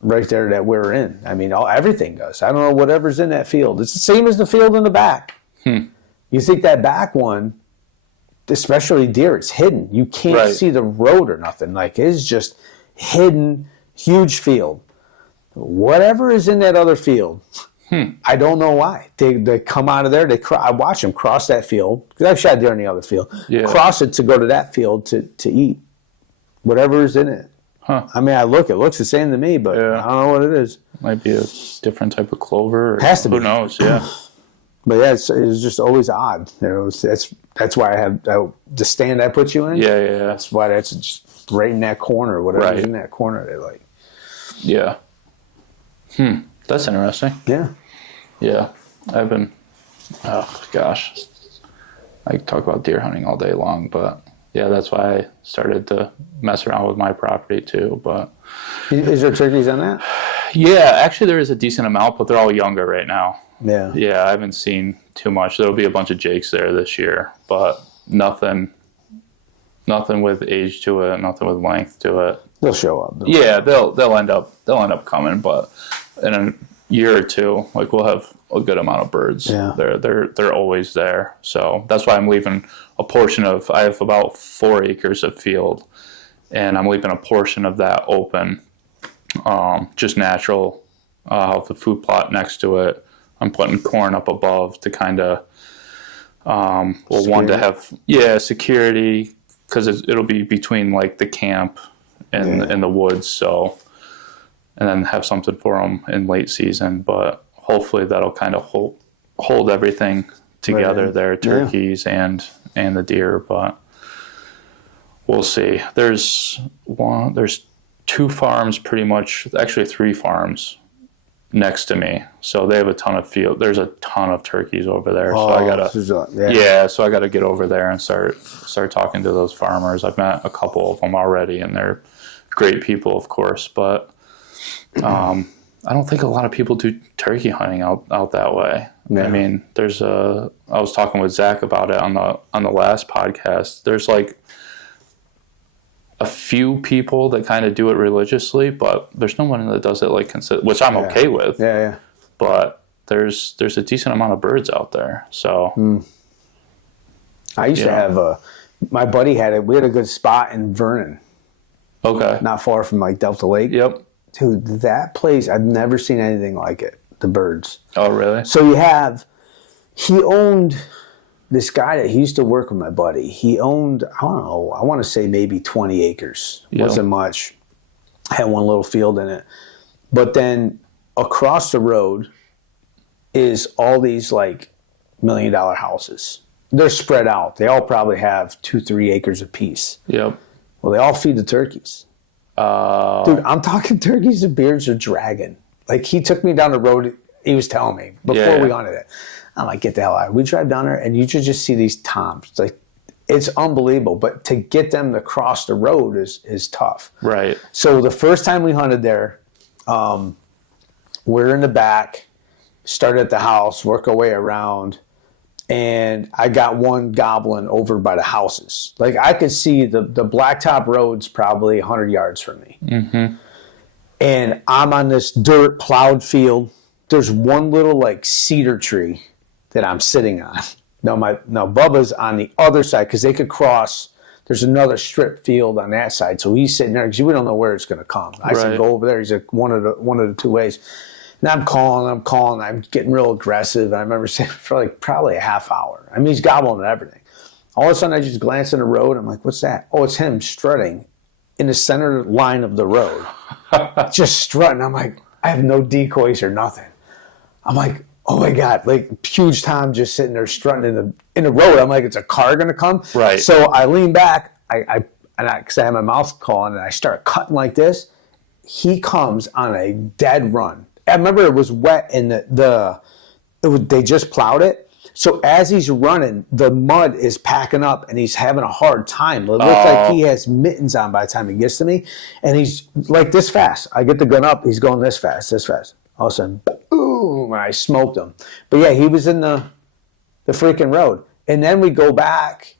right there that we're in. I mean, everything does. I don't know whatever's in that field. It's the same as the field in the back. You think that back one, especially deer, it's hidden. You can't see the road or nothing. Like, it's just hidden, huge field. Whatever is in that other field, I don't know why. They come out of there. I watch them cross that field, because I've shot deer in the other field. Yeah. Cross it to go to that field to eat whatever is in it. Huh. I mean, it looks the same to me, but I don't know what it is. Might be a different type of clover. Or has to be. Who knows, yeah. But yeah, it's just always odd. That's why I have the stand I put you in. Yeah. That's why that's just right in that corner. Whatever's in that corner, they like. Yeah. That's interesting. Yeah. Yeah. I've been. Oh gosh. I talk about deer hunting all day long, but yeah, that's why I started to mess around with my property too. But is there turkeys on that? Yeah, actually, there is a decent amount, but they're all younger right now. Yeah, I haven't seen too much. There'll be a bunch of jakes there this year, but nothing with age to it, nothing with length to it. They'll show up. Yeah, they'll end up coming, but in a year or two, like, we'll have a good amount of birds. Yeah. They're always there. So that's why I'm leaving a portion of. I have about 4 acres of field, and I'm leaving a portion of that open, just natural the food plot next to it. I'm putting corn up above to kind of, one to have, security, because it'll be between like the camp and the woods. So, and then have something for them in late season. But hopefully that'll kind of hold everything together there, turkeys and the deer. But we'll see. There's 2 farms, pretty much, actually 3 farms next to me, so they have a ton of field. There's a ton of turkeys over there, so I gotta so I gotta get over there and start talking to those farmers. I've met a couple of them already, and they're great people, of course, but I don't think a lot of people do turkey hunting out that way. I mean, I was talking with Zach about it on the last podcast. There's like a few people that kind of do it religiously, but there's no one that does it like which I'm okay with. But there's a decent amount of birds out there. So I used to have my buddy had it. We had a good spot in Vernon. Okay. Not far from like Delta Lake. Yep. Dude, that place, I've never seen anything like it. The birds. Oh, really? So he owned this guy that he used to work with my buddy. He owned, I don't know, I want to say maybe 20 acres. Wasn't much. Had one little field in it. But then across the road is all these like $1 million houses. They're spread out. They all probably have 2-3 acres apiece. Yep. Well, they all feed the turkeys. Dude, I'm talking turkeys and beards are dragging. Like, he took me down the road. He was telling me before we hunted it. I'm like, get the hell out. We drive down there, and you should just see these toms. Like, it's unbelievable. But to get them to cross the road is tough. Right. So the first time we hunted there, we're in the back, started at the house, work our way around, and I got one gobbling over by the houses. Like, I could see the blacktop roads probably 100 yards from me. Mm-hmm. And I'm on this dirt plowed field. There's one little like cedar tree that I'm sitting on. Now Bubba's on the other side because they could cross. There's another strip field on that side, so he's sitting there because we don't know where it's going to come. I said go over there. He's like one of the 2 ways. And I'm calling. I'm getting real aggressive. I remember saying for like probably a half hour. I mean, he's gobbling at everything. All of a sudden, I just glance in the road. I'm like, what's that? Oh, it's him strutting in the center line of the road, just strutting. I'm like, I have no decoys or nothing. I'm like, oh my God, like huge Tom just sitting there strutting in the road. I'm like, it's a car gonna come? Right. So I lean back, because I have my mouth calling, and I start cutting like this. He comes on a dead run. I remember it was wet and they just plowed it. So as he's running, the mud is packing up and he's having a hard time. It looks like he has mittens on by the time he gets to me. And he's like this fast. I get the gun up. He's going this fast. All of a sudden, boom, I smoked him. But yeah, he was in the freaking road. And then we go back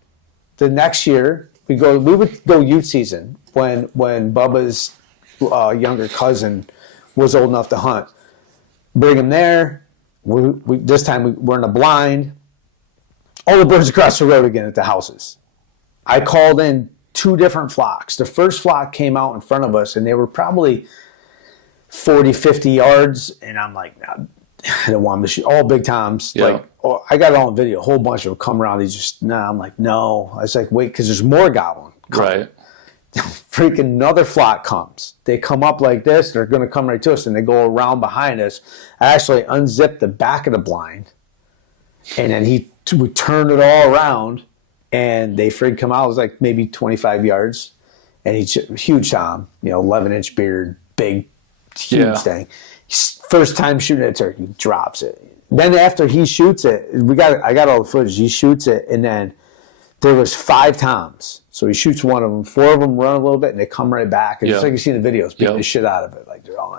the next year. We would go youth season when Bubba's younger cousin was old enough to hunt. Bring him there. This time we're in a blind. All the birds across the road again at the houses. I called in 2 different flocks. The first flock came out in front of us, and they were probably 40, 50 yards. And I'm like, no, I don't want them to shoot. All big toms. Yeah. Like, I got it all on video. A whole bunch of them come around. He's just, I'm like, no. I was like, wait, because there's more gobbling. Right. Freaking another flock comes. They come up like this. They're going to come right to us, and they go around behind us. I actually unzipped the back of the blind, and then we turned it all around, and they freaking come out. It was like maybe 25 yards, and he's a huge Tom, 11-inch beard, big, huge thing. First time shooting at a turkey, drops it. Then after he shoots it, I got all the footage. He shoots it, and then there was 5 toms. So he shoots one of them. 4 of them run a little bit, and they come right back. And just like you see in the videos, beating the shit out of it. Like they're all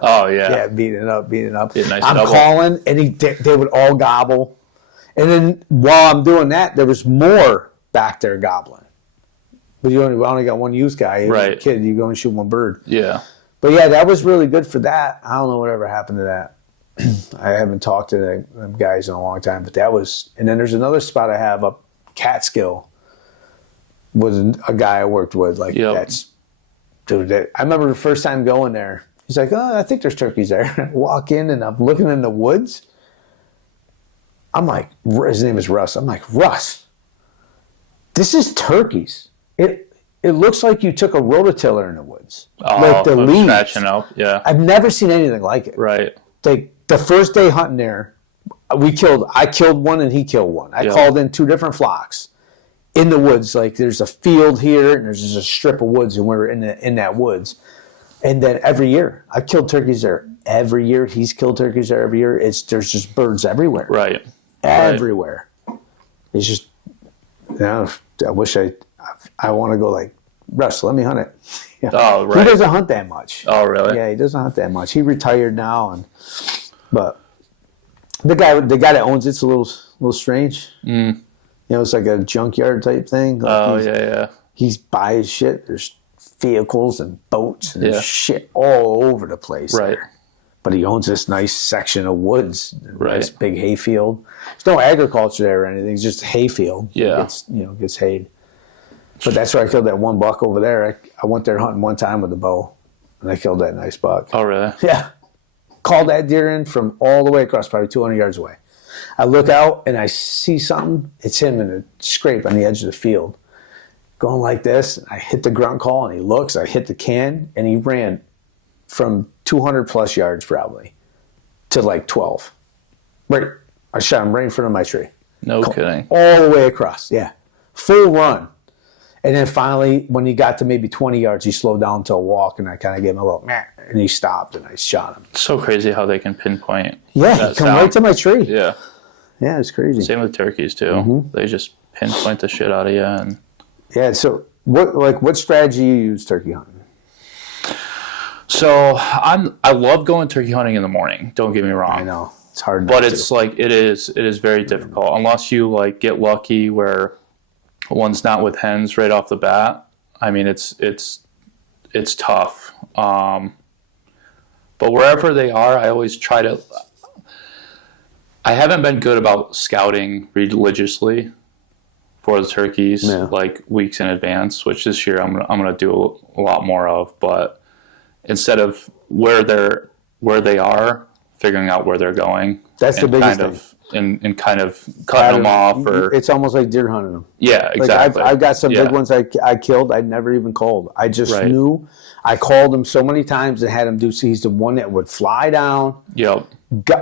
beating it up. Nice I'm double. calling, and they would all gobble. And then while I'm doing that, there was more back there gobbling. But we only got one youth guy. Right. A kid, you go and shoot one bird. Yeah. But yeah, that was really good for that. I don't know whatever happened to that. I haven't talked to them guys in a long time. But that was, and then there's another spot I have up Catskill. Was a guy I worked with. Like that's, dude. I remember the first time going there. He's like, oh, I think there's turkeys there. I walk in and I'm looking in the woods. I'm like, his name is Russ. I'm like, Russ, this is turkeys. It looks like you took a rototiller in the woods. Oh, like the leaves. Scratching up, yeah. I've never seen anything like it. Right. Like the first day hunting there, I killed one and he killed one. I called in 2 different flocks in the woods. Like there's a field here and there's just a strip of woods and we're in that woods. And then every year, I've killed turkeys there. Every year, he's killed turkeys there every year. There's just birds everywhere. Right. Everywhere. Right. It's just, I wish I want to go like, Russ, let me hunt it. Yeah. Oh, right. He doesn't hunt that much. Oh, really? Yeah, he doesn't hunt that much. He retired now, but the guy that owns it's a little strange. You know, it's like a junkyard type thing. Like yeah. He's buys shit. There's vehicles and boats and there's shit all over the place. Right. There. But he owns this nice section of woods, nice big hayfield. There's no agriculture there or anything. It's just hayfield. Yeah. Gets hayed. But that's where I killed that one buck over there. I went there hunting one time with a bow, and I killed that nice buck. Oh, really? Yeah. Called that deer in from all the way across, probably 200 yards away. I look out, and I see something. It's him in a scrape on the edge of the field. Going like this. I hit the grunt call, and he looks. I hit the can, and he ran from 200-plus yards probably to like 12. Right. I shot him right in front of my tree. No kidding. All the way across, yeah. Full run. And then finally, when he got to maybe 20 yards, he slowed down to a walk, and I kind of gave him a little, meh, and he stopped, and I shot him. It's so crazy how they can pinpoint. Yeah, he come right to my tree. Yeah. Yeah, it's crazy. Same with turkeys, too. Mm-hmm. They just pinpoint the shit out of you. And yeah, so what strategy you use turkey hunting? So I love going turkey hunting in the morning. Don't get me wrong. I know. It's hard but it's like it is very difficult unless you like get lucky where one's not with hens right off the bat. I mean, it's tough. But wherever they are, I always try to. I haven't been good about scouting religiously for the turkeys like weeks in advance, which this year I'm gonna do a lot more of. But instead of where they are, figuring out where they're going. That's the biggest thing. And kind of cutting them off, or it's almost like deer hunting them. Yeah, exactly. Like I've got some big ones I killed. I never even called. I just knew. I called him so many times and had him do. He's the one that would fly down. Yep.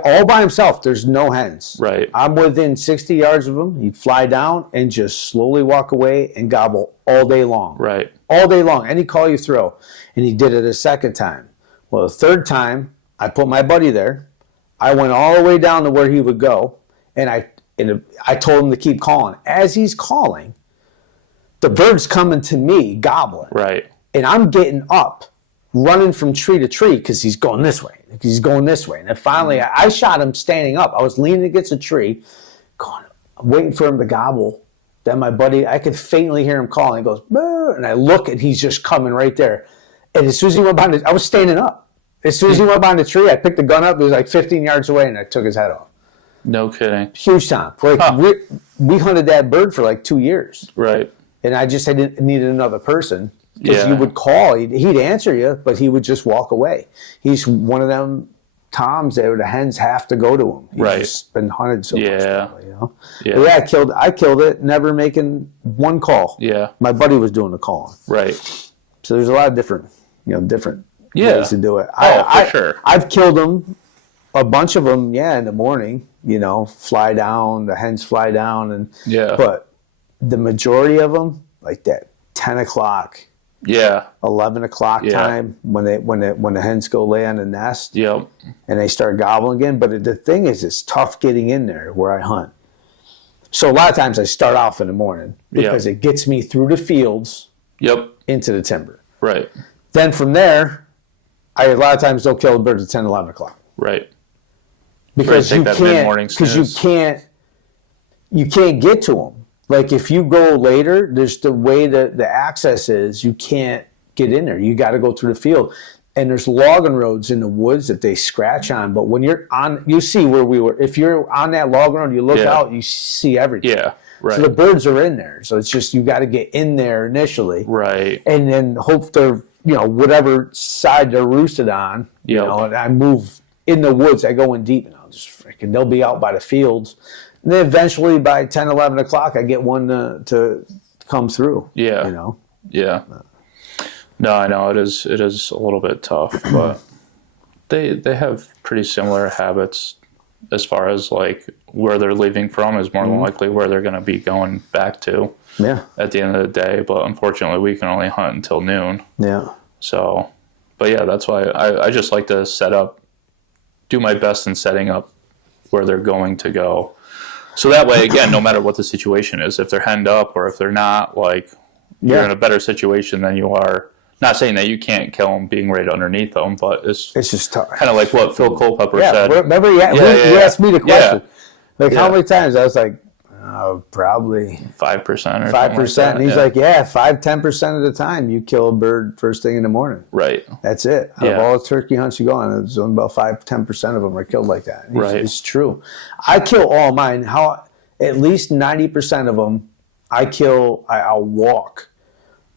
All by himself. There's no hens. Right. I'm within 60 yards of him. He'd fly down and just slowly walk away and gobble all day long. Right. All day long. Any call you throw. And he did it a second time. Well, the third time, I put my buddy there. I went all the way down to where he would go. And I told him to keep calling. As he's calling, the bird's coming to me, gobbling. Right. And I'm getting up, running from tree to tree because he's going this way. He's going this way. And then finally, I shot him standing up. I was leaning against a tree, waiting for him to gobble. Then my buddy, I could faintly hear him calling. He goes, "Boo," and I look, and he's just coming right there. And as soon as he went behind I was standing up. As soon as he went behind the tree, I picked the gun up. It was like 15 yards away, and I took his head off. No kidding. Huge time. We hunted that bird for like 2 years. Right. And I just needed another person. Because you would call, he'd answer you, but he would just walk away. He's one of them toms that the hens have to go to him. He's just been hunted so much. Probably, you know? Yeah. I killed it, never making one call. Yeah. My buddy was doing the calling. Right. So there's a lot of different ways to do it. For sure. I've killed them, a bunch of them, in the morning, fly down, the hens fly down. But the majority of them, like that 10 o'clock, 11 o'clock time when the hens go lay on the nest. Yep. And they start gobbling again. But the thing is, it's tough getting in there where I hunt. So a lot of times I start off in the morning because it gets me through the fields into the timber. Right. Then from there, a lot of times don't kill the birds at 10, 11 o'clock. Right. Because you can't get to them. Like if you go later, there's the way that the access is, you can't get in there. You got to go through the field. And there's logging roads in the woods that they scratch on. But when you're on, you see where we were. If you're on that logging road, you look out, you see everything. Yeah, right. So the birds are in there. So it's just you got to get in there initially. Right. And then hope they're whatever side they're roosted on, and I move in the woods. I go in deep, and I'll just they'll be out by the fields. And then eventually by 10, 11 o'clock, I get one to come through. Yeah. Yeah. No, I know it is a little bit tough, but they have pretty similar habits as far as like where they're leaving from is more than likely where they're going to be going back to. Yeah. At the end of the day, but unfortunately we can only hunt until noon. Yeah. So, but yeah, that's why I just like to do my best in setting up where they're going to go. So that way, again, no matter what the situation is, if they're henned up or if they're not, like, you're in a better situation than you are. Not saying that you can't kill them being right underneath them, but it's just tough. Kind of like what Phil Culpepper said. Remember, you asked me the question. How many times? I was like, probably 5% or 5%. And he's like, 5-10% of the time you kill a bird first thing in the morning. Right. That's it. Out of all the turkey hunts you go on, it's only about 5-10% of them are killed like that. It's true. I kill all mine. At least 90% of them, I'll walk.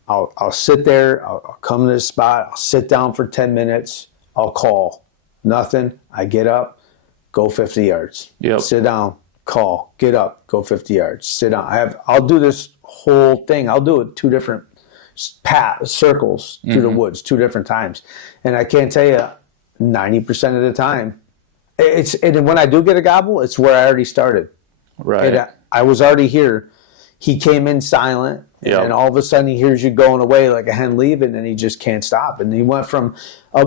I'll sit there. I'll come to the spot. I'll sit down for 10 minutes. I'll call. Nothing. I get up, go 50 yards. Sit down. Call, get up, go 50 yards, sit down. I'll do this whole thing. I'll do it 2 different circles through the woods 2 different times. And I can't tell you 90% of the time, and when I do get a gobble, it's where I already started. Right. And I was already here. He came in silent, and all of a sudden he hears you going away like a hen leaving, and he just can't stop. And he went from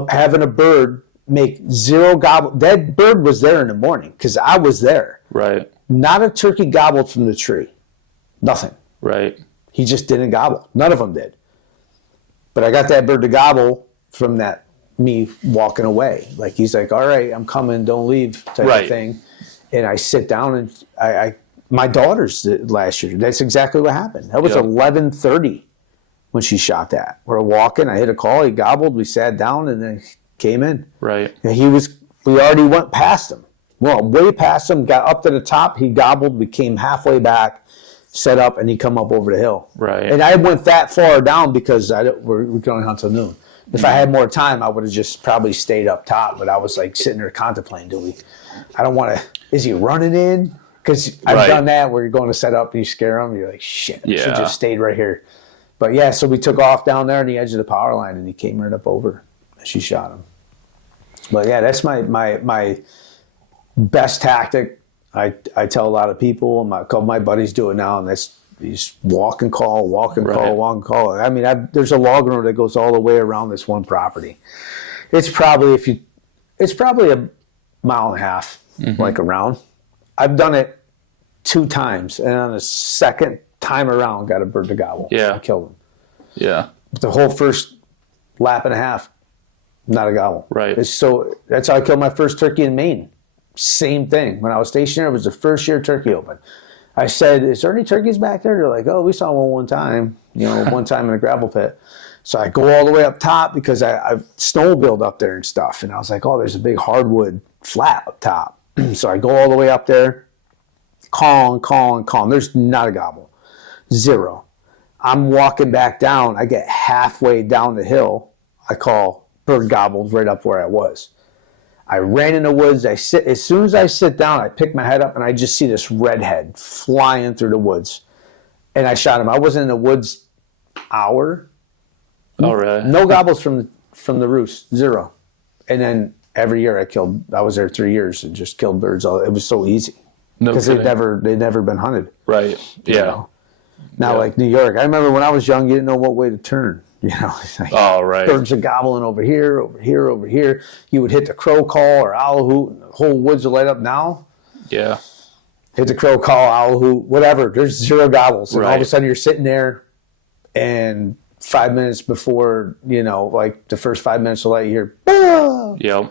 having a bird make 0 gobble. That bird was there in the morning because I was there. Right. Not a turkey gobbled from the tree. Nothing. Right. He just didn't gobble. None of them did. But I got that bird to gobble from me walking away. Like he's like, all right, I'm coming, don't leave type of thing. And I sit down and my daughter's last year. That's exactly what happened. That was 11:30 when she shot that. We're walking. I hit a call. He gobbled. We sat down and then came in. Right. And we already went past him. Well, way past him, got up to the top, he gobbled, we came halfway back, set up, and he come up over the hill. Right. And I went that far down because we could only hunt till noon. If I had more time, I would have just probably stayed up top, but I was like sitting there contemplating, I don't want to, is he running in? Because I've done that where you're going to set up and you scare him, you're like, shit, I should just stayed right here. But so we took off down there on the edge of the power line, and he came right up over, and she shot him. But that's my best tactic. I tell a lot of people, a couple of my buddies do it now, and that's these walk and call. I mean, there's a log road that goes all the way around this one property. It's probably a mile and a half, like around. I've done it 2 times, and on the second time around, got a bird to gobble. I killed him. Yeah. The whole first lap and a half, not a gobble. Right. That's how I killed my first turkey in Maine. Same thing. When I was stationed there, it was the first year turkey open. I said, is there any turkeys back there? They're like, oh, we saw one time, one time in a gravel pit. So I go all the way up top because I snowmobiled up there and stuff. And I was like, oh, there's a big hardwood flat up top. So I go all the way up there, call. There's not a gobble. 0. I'm walking back down. I get halfway down the hill. I call, bird gobbled right up where I was. I ran in the woods. As soon as I sit down, I pick my head up, and I just see this redhead flying through the woods. And I shot him. I was in the woods hour. All right. No gobbles from the roost. 0. And then every year I was there 3 years and just killed birds. It was so easy. Because they'd never been hunted. Right. Yeah. Now, like New York, I remember when I was young, you didn't know what way to turn. It's like birds are gobbling over here. You would hit the crow call or owl hoot, and the whole woods will light up. Now, hit the crow call, owl hoot, whatever. There's 0 gobbles, and all of a sudden you're sitting there, and 5 minutes before, like the first 5 minutes of light, you hear, bah! Yep.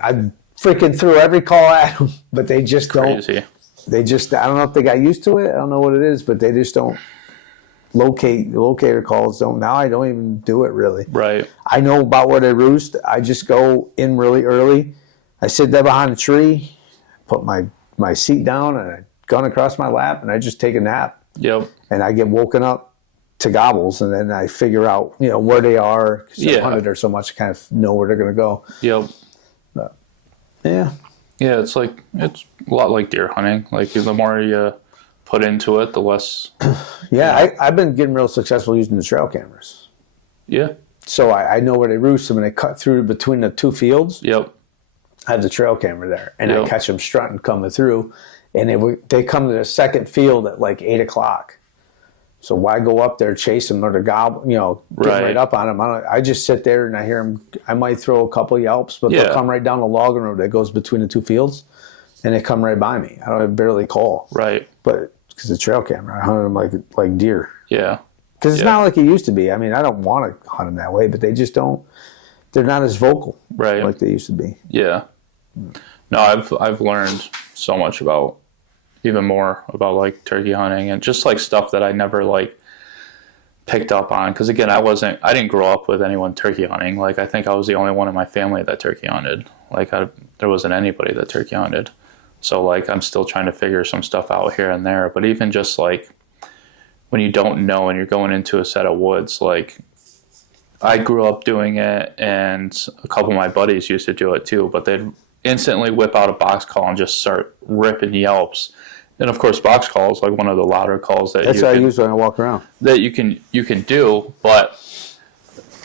I freaking threw every call at them, but they just Crazy. I don't know if they got used to it. I don't know what it is, but they just don't. Locator calls don't. Now I don't even do it really. Right. I know about where they roost. I just go in really early. I sit there behind a tree, put my seat down, and a gun across my lap, and I just take a nap. Yep. And I get woken up to gobbles, and then I figure out, you know, where they are. Cause I've hunted there so much, I kind of know where they're going to go. Yep. But, yeah. Yeah, it's a lot like deer hunting. Like the more you put into it, the less. Yeah, I've been getting real successful using the trail cameras. Yeah. So I know where they roost, and when they cut through between the two fields. Yep. I have the trail camera there, and I catch them strutting coming through, and they come to the second field at like 8 o'clock. So why go up there, chase them, or to gobble, you know, get right up on them? I just sit there and I hear them. I might throw a couple yelps, but they'll come right down the logging road that goes between the two fields, and they come right by me. I don't barely call. Right. But because the trail camera, I hunted them like deer. Yeah. Because it's not like it used to be. I mean, I don't want to hunt them that way, but they just don't. They're not as vocal like they used to be. Yeah. No, I've learned so much about, even more about like turkey hunting and just like stuff that I never like picked up on. Because again, I didn't grow up with anyone turkey hunting. Like I think I was the only one in my family that turkey hunted. Like there wasn't anybody that turkey hunted. So like I'm still trying to figure some stuff out here and there. But even just like when you don't know and you're going into a set of woods, like I grew up doing it, and a couple of my buddies used to do it too, but they'd instantly whip out a box call and just start ripping yelps. And of course, box call is like one of the louder calls that I use when I walk around. That you can do, but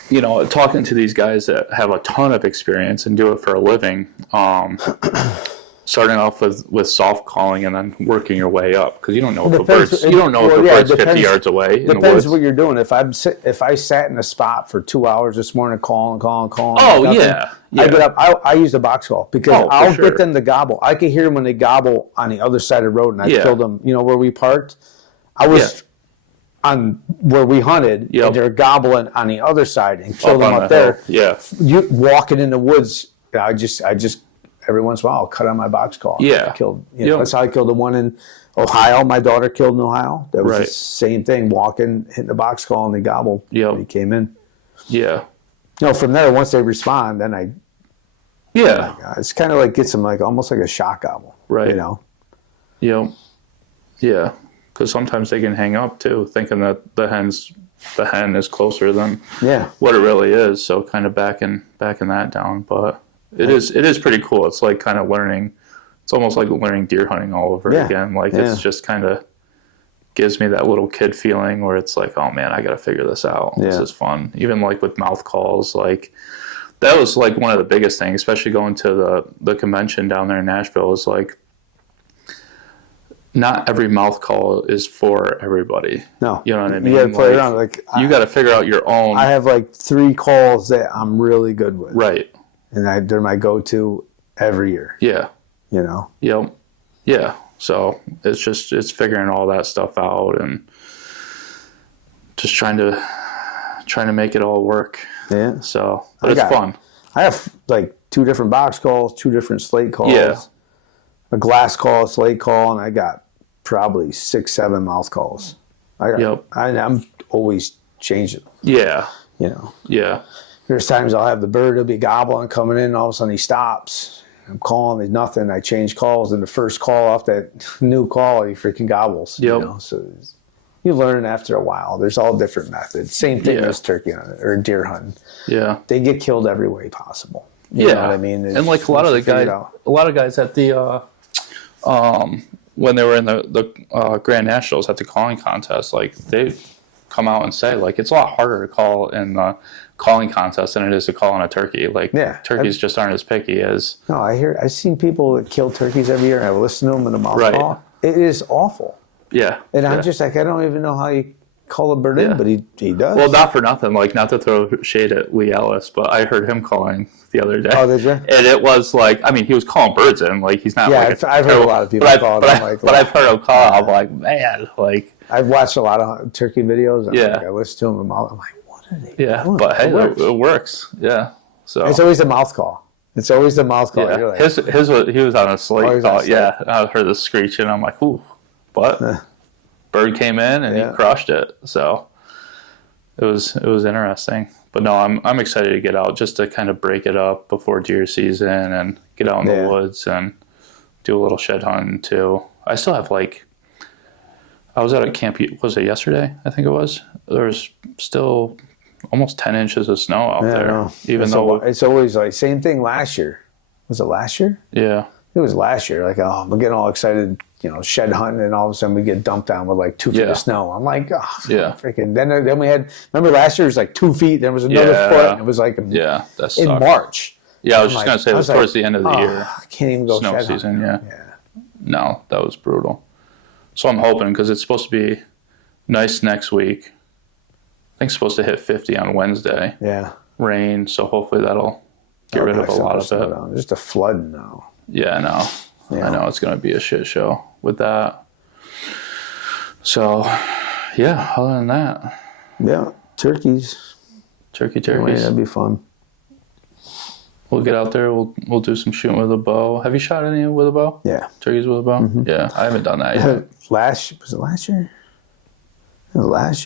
you know, talking to these guys that have a ton of experience and do it for a living, starting off with soft calling and then working your way up, because you don't know if a bird's 50 yards away. Depends what you're doing. If I sat in a spot for 2 hours this morning calling. Oh yeah. I get up. I use the box call because I'll get them to gobble. I can hear them when they gobble on the other side of the road, and I killed them. You know where we parked? I was on where we hunted, and they're gobbling on the other side and killed them up there. Yeah. You walking in the woods, I just every once in a while I'll cut on my box call. Yeah. I killed. You know, that's how I killed the one in Ohio. My daughter killed in Ohio. That was the same thing. Walking, hitting the box call, and they gobbled. Yeah. When he came in. Yeah. You know, from there, once they respond, then it's kind of like gets them like almost like a shot gobble. Right. You know. Yeah. Yeah. Because sometimes they can hang up too, thinking that the hen is closer than what it really is. So kind of backing that down, but it is pretty cool. It's like kind of learning. It's almost like learning deer hunting all over again. Like it's just kind of gives me that little kid feeling where it's like, oh man, I got to figure this out. This is fun. Even like with mouth calls, like that was like one of the biggest things, especially going to the convention down there in Nashville, is like not every mouth call is for everybody. No. You know what I mean? You got to play around. Like you got to figure out your own. I have like 3 calls that I'm really good with. Right. And they're my go-to every year. Yeah. You know? Yep. Yeah. So it's figuring all that stuff out and just trying to make it all work. Yeah. So, but it's fun. I have like 2 different box calls, 2 different slate calls. Yeah. A glass call, a slate call, and I got probably 6, 7 mouth calls. I'm always changing. Yeah. You know. Yeah. There's times I'll have the bird, he'll be gobbling, coming in, and all of a sudden he stops. I'm calling, there's nothing. I change calls, and the first call off that new call, he freaking gobbles. Yep. You know? So you learn after a while. There's all different methods. Same thing as turkey hunting or deer hunting. Yeah. They get killed every way possible. You know what I mean? And like a lot of guys at the when they were in the Grand Nationals at the calling contest, like they come out and say like it's a lot harder to call in the calling contest than it is to call on a turkey. Like turkeys just aren't as picky as. No, I've seen people that kill turkeys every year, and I listen to them in the mouth call. It is awful. Yeah. And I'm just like, I don't even know how you call a bird in, but he does. Well, not for nothing. Like, not to throw shade at Lee Ellis, but I heard him calling the other day. Oh, did you? And it was like, I mean, he was calling birds in. Like, he's not. Yeah, I've heard a lot of people call it. But I've heard him call. I'm like, man, like. I've watched a lot of turkey videos. I listen to them. I'm like, what are they doing? But hey, it works. Yeah. So it's always the mouth call. It's always the mouth call. Yeah. Like, he was on a slate call. Yeah. I heard the screeching. I'm like, ooh. But bird came in and he crushed it. So it was interesting. But no, I'm excited to get out just to kind of break it up before deer season and get out in the woods and do a little shed hunting too. I still have I was at a camp, was it yesterday? I think it was. there's still almost 10 inches of snow out there. Even though it's always like same thing last year. Was it last year? Yeah. It was last year. Like, I'm getting all excited, shed hunting, and all of a sudden we get dumped down with like 2 feet of snow. I'm like, freaking. Then we had, remember last year it was like 2 feet, then it was another foot, and it was like in March. Yeah, I was just going to say it was towards the end of the year. I can't even go snow season, yeah. No, that was brutal. So I'm hoping, because it's supposed to be nice next week. I think it's supposed to hit 50 on Wednesday. Yeah. Rain, so hopefully that'll get rid of a lot of it. Just a flood now. Yeah, I know. Yeah. I know it's going to be a shit show with that. So, yeah, other than that. Yeah, turkeys. Turkeys. That'd be fun. We'll get out there. We'll do some shooting with a bow. Have you shot any with a bow? Yeah. Turkeys with a bow? Mm-hmm. Yeah, I haven't done that yet. Was it last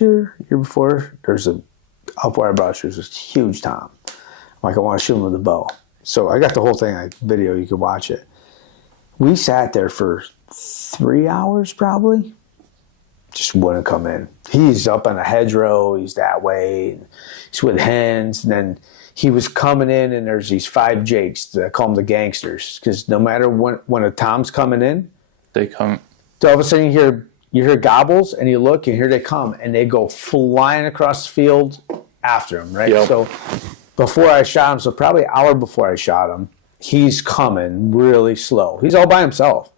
year? Year before? There's up where I brought you, there's this huge tom. I'm like, I want to shoot him with a bow. So I got the whole thing, video, you can watch it. We sat there for 3 hours probably. Just wouldn't come in. He's up on a hedgerow, he's that way, and he's with hens, and then he was coming in, and there's these 5 jakes, I call them the gangsters, because no matter when a tom's coming in, they come. So all of a sudden you hear gobbles, and you look, and here they come, and they go flying across the field after him, right? Yep. So before I shot him, so probably an hour before I shot him, he's coming really slow. He's all by himself.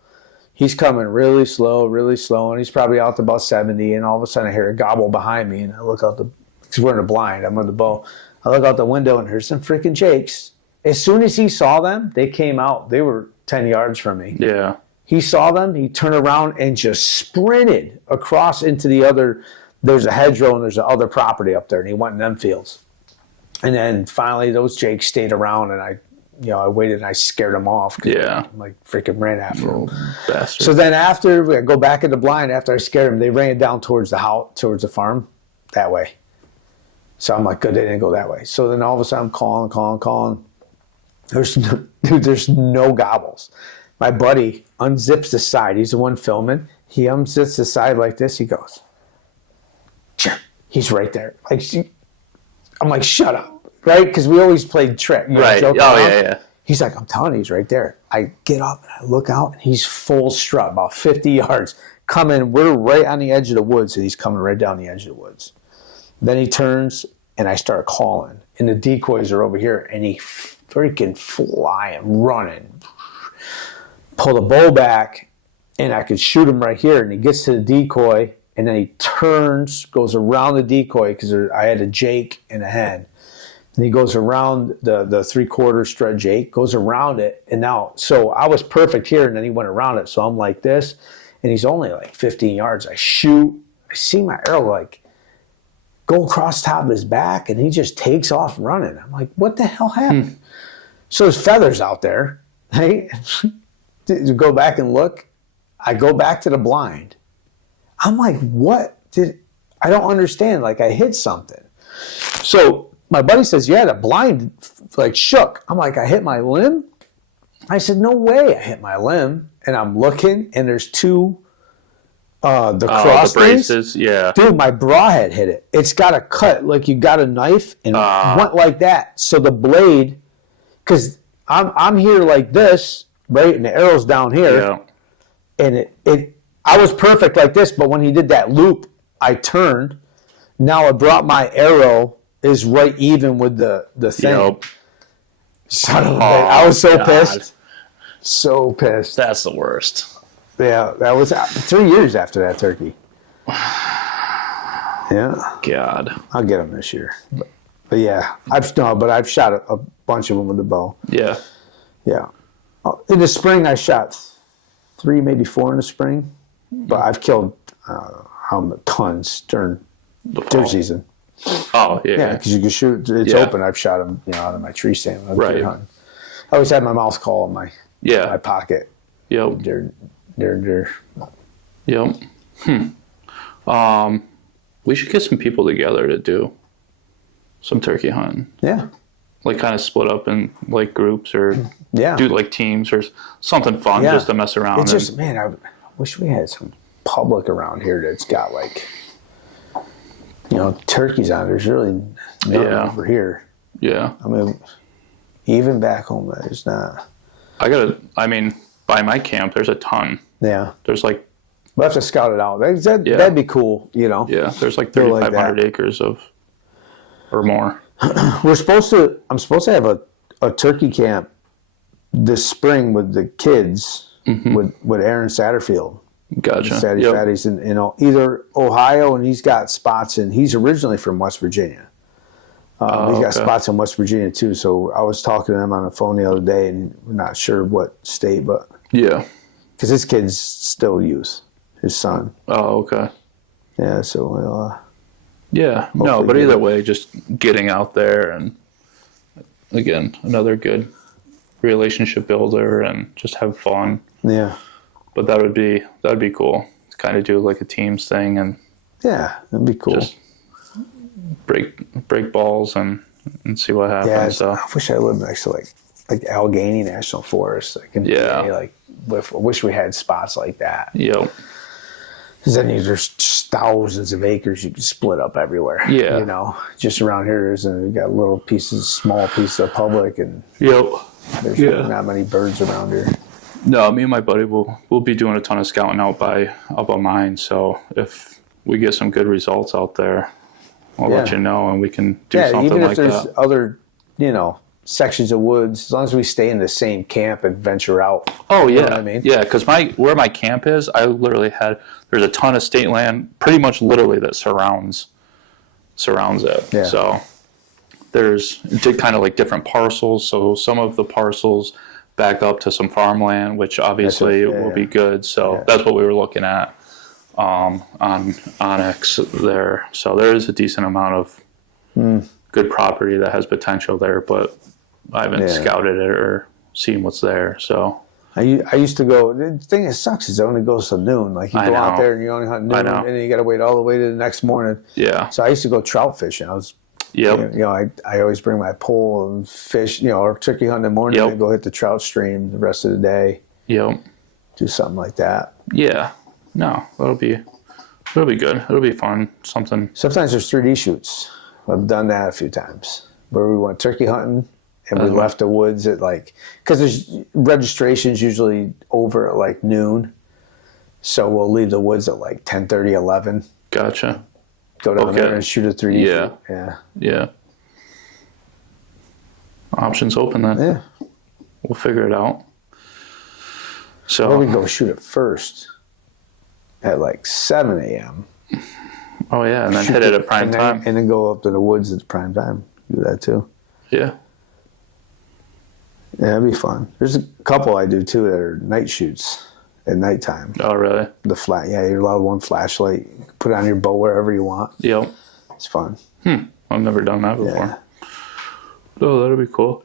He's coming really slow, and he's probably out to about 70, and all of a sudden I hear a gobble behind me, and I look out because we're in a blind, I'm on the bow. I look out the window, and there's some freaking jakes. As soon as he saw them, they came out. They were 10 yards from me. Yeah. He saw them, he turned around and just sprinted across into the other, there's a hedgerow and there's the other property up there, and he went in them fields. And then finally those jakes stayed around, and I waited and I scared them off. Yeah. I like freaking ran after them. Bastard. So then after, we go back in the blind, after I scared them, they ran down towards the house, towards the farm, that way. So I'm like, good, they didn't go that way. So then all of a sudden I'm calling. There's no gobbles. My buddy unzips the side. He's the one filming. He unzips the side like this. He goes, he's right there. I'm like, shut up, right? Because we always played trick. Right. Oh, yeah. He's like, I'm telling you, he's right there. I get up and I look out, and he's full strut, about 50 yards. Coming, we're right on the edge of the woods, and he's coming right down the edge of the woods. Then he turns, and I start calling. And the decoys are over here, and he freaking flying, running. Pull the bow back, and I could shoot him right here. And he gets to the decoy, and then he turns, goes around the decoy, because I had a jake and a hen. And he goes around the 3/4 strut jake, goes around it. And now, so I was perfect here, and then he went around it. So I'm like this, and he's only like 15 yards. I shoot. I see my arrow go across top of his back, and he just takes off running. I'm like, what the hell happened? So there's feathers out there. Right? To go back and look, I go back to the blind. I'm like, what? I don't understand. I hit something. So my buddy says, yeah, the blind shook. I'm like, I hit my limb? I said, no way I hit my limb. And I'm looking, and there's 2 the cross the braces, yeah. Dude, my bra head hit it. It's got a cut, like you got a knife, and went like that. So the blade, because I'm here like this, right, and the arrow's down here, yeah. And I was perfect like this, but when he did that loop, I turned. Now I brought my arrow is right even with the thing. Yep. Son of a bitch. I was so pissed. So pissed. That's the worst. Yeah, that was 3 years after that turkey. Yeah. God. I'll get them this year. But yeah, I've shot a bunch of them with the bow. Yeah. Yeah. In the spring, I shot 3, maybe 4 in the spring. But I've killed tons during deer season. Oh, yeah. Yeah, because you can shoot. It's open. I've shot them, out of my tree stand. Right. I always had my mouth call in my pocket. Yep. Deer. Yep. We should get some people together to do some turkey hunting. Yeah. Kind of split up in groups, or do teams or something fun just to mess around. It's just, man, I wish we had some public around here that's got turkeys on. There's really none over here. Yeah. I mean, even back home, there's not. By my camp, there's a ton. Yeah. There's like. We'll have to scout it out. That'd be cool, Yeah, there's like 3,500 acres or more. I'm supposed to have a turkey camp this spring with the kids, with Aaron Satterfield. Gotcha. Fatties in either Ohio, and he's got spots he's originally from West Virginia. He's got spots in West Virginia too. So I was talking to him on the phone the other day, and we're not sure what state, but because his kid's still youth, his son. Oh, okay. Yeah, so we'll. But either way, just getting out there and again another good relationship builder and just have fun. Yeah. But that would be cool. To kind of do like a teams thing and that'd be cool. Just break balls and see what happens. Yeah, so I wish I lived next to like Allegheny National Forest. I wish we had spots like that. Yep. Because then there's thousands of acres you can split up everywhere. Yeah. Just around here, we've got small pieces of public, and there's not many birds around here. No, me and my buddy will be doing a ton of scouting up on mine. So if we get some good results out there, I'll let you know, and we can do something like that. Even if there's other, sections of woods, as long as we stay in the same camp and venture out. Oh yeah, you know what I mean? Yeah, because where my camp is, I literally there's a ton of state land, pretty much literally that surrounds it. Yeah. So there's kind of like different parcels. So some of the parcels back up to some farmland, which obviously will be good. So that's what we were looking at on Onyx there. So there is a decent amount of good property that has potential there, but I haven't scouted it or seen what's there. So I used to go. The thing that sucks is it only goes till noon. Like you go out there and you only hunt noon, and then you got to wait all the way to the next morning. Yeah. So I used to go trout fishing. I was. Yep. I always bring my pole and fish. Or turkey hunt in the morning and go hit the trout stream the rest of the day. Yep. Do something like that. Yeah. No, it'll be good. It'll be fun. Something. Sometimes there's 3D shoots. I've done that a few times where we went turkey hunting and we left the woods at because there's registrations usually over at noon. So we'll leave the woods at 10:30, 11. Gotcha. Go down there and shoot a 3D shoot. Yeah. Options open then. Yeah. We'll figure it out. So or we go shoot it first at 7 a.m. Oh yeah, and then hit it at prime time. And then go up to the woods at prime time. Do that too. Yeah. Yeah, it'd be fun. There's a couple I do too that are night shoots at nighttime. Oh really? You're allowed one flashlight. You can put it on your bow wherever you want. Yep. It's fun. I've never done that before. Yeah. Oh, that'll be cool.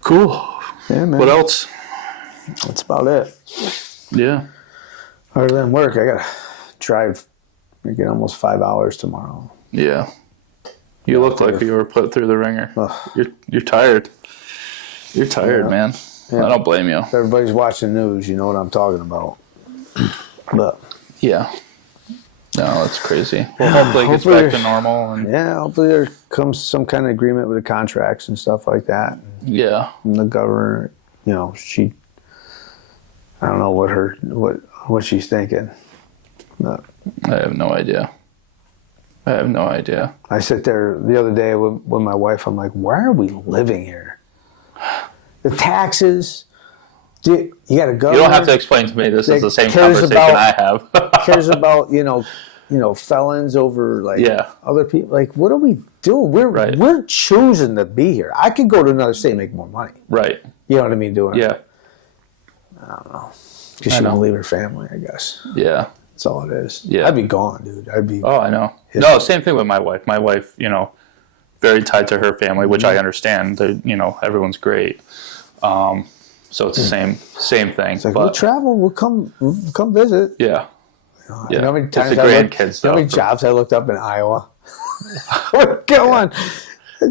Cool. Yeah, man. What else? That's about it. Yeah. Other than work, I gotta drive. We get almost 5 hours tomorrow. Yeah. You look like you were put through the ringer. You're tired. You're tired, man. Yeah. I don't blame you. If everybody's watching the news, you know what I'm talking about. But yeah. No, that's crazy. Well, hopefully it gets back to normal. And hopefully there comes some kind of agreement with the contracts and stuff like that. Yeah. And the governor, she, I don't know what she's thinking. But I have no idea. I sit there the other day with my wife. I'm like, why are we living here? The taxes. You got to go. You don't have to explain to me. This is the same conversation I have. Cares about felons over other people. What are we doing? We're choosing to be here. I could go to another state and make more money. Right. You know what I mean? Doing it. Yeah. I don't know. Because she won't leave her family, I guess. Yeah. That's all it is. Yeah. I'd be gone, dude. Oh, I know. No, same thing with my wife. My wife, very tied to her family, which I understand. Everyone's great. So it's the same thing. It's we'll travel. We'll come visit. Yeah. You know how many times how many jobs I looked up in Iowa? Go on.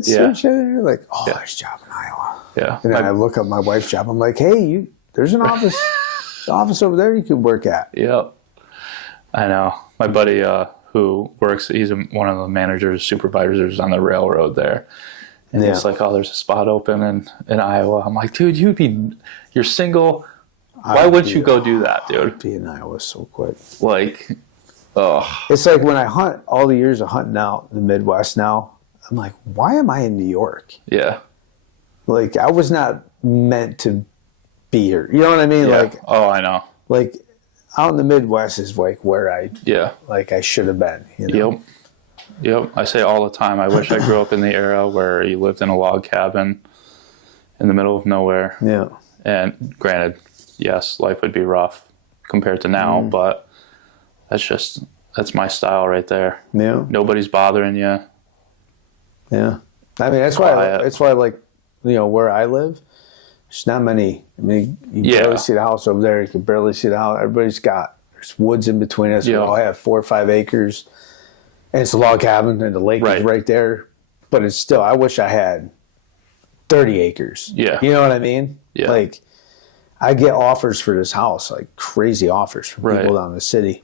Search it. Like, there's a job in Iowa. Yeah. And then I look up my wife's job. I'm like, hey, there's an office. There's an office over there you can work at. Yep. I know. My buddy who works. He's one of the managers, supervisors on the railroad there. And he's like, "Oh, there's a spot open in Iowa." I'm like, "Dude, you're single. Why wouldn't you go do that, dude?" I'd be in Iowa so quick. Like, oh, it's like when I hunt, all the years of hunting out in the Midwest now, I'm like, why am I in New York? Yeah. Like, I was not meant to be here. You know what I mean? Yeah. Like, oh, I know. Like, out in the Midwest is like where I should have been. You know? Yep. I say all the time, I wish I grew up in the era where you lived in a log cabin in the middle of nowhere. Yeah. And granted, yes, life would be rough compared to now, but that's my style right there. Yeah. Nobody's bothering you. Yeah. I mean, that's why I like, where I live. There's not many. I mean, you barely see the house over there. You can barely see the house. There's woods in between us. We all have 4 or 5 acres. And it's a log cabin, and the lake is right there. But it's still, I wish I had 30 acres. Yeah. You know what I mean? Yeah. Like, I get offers for this house, like crazy offers from people down in the city.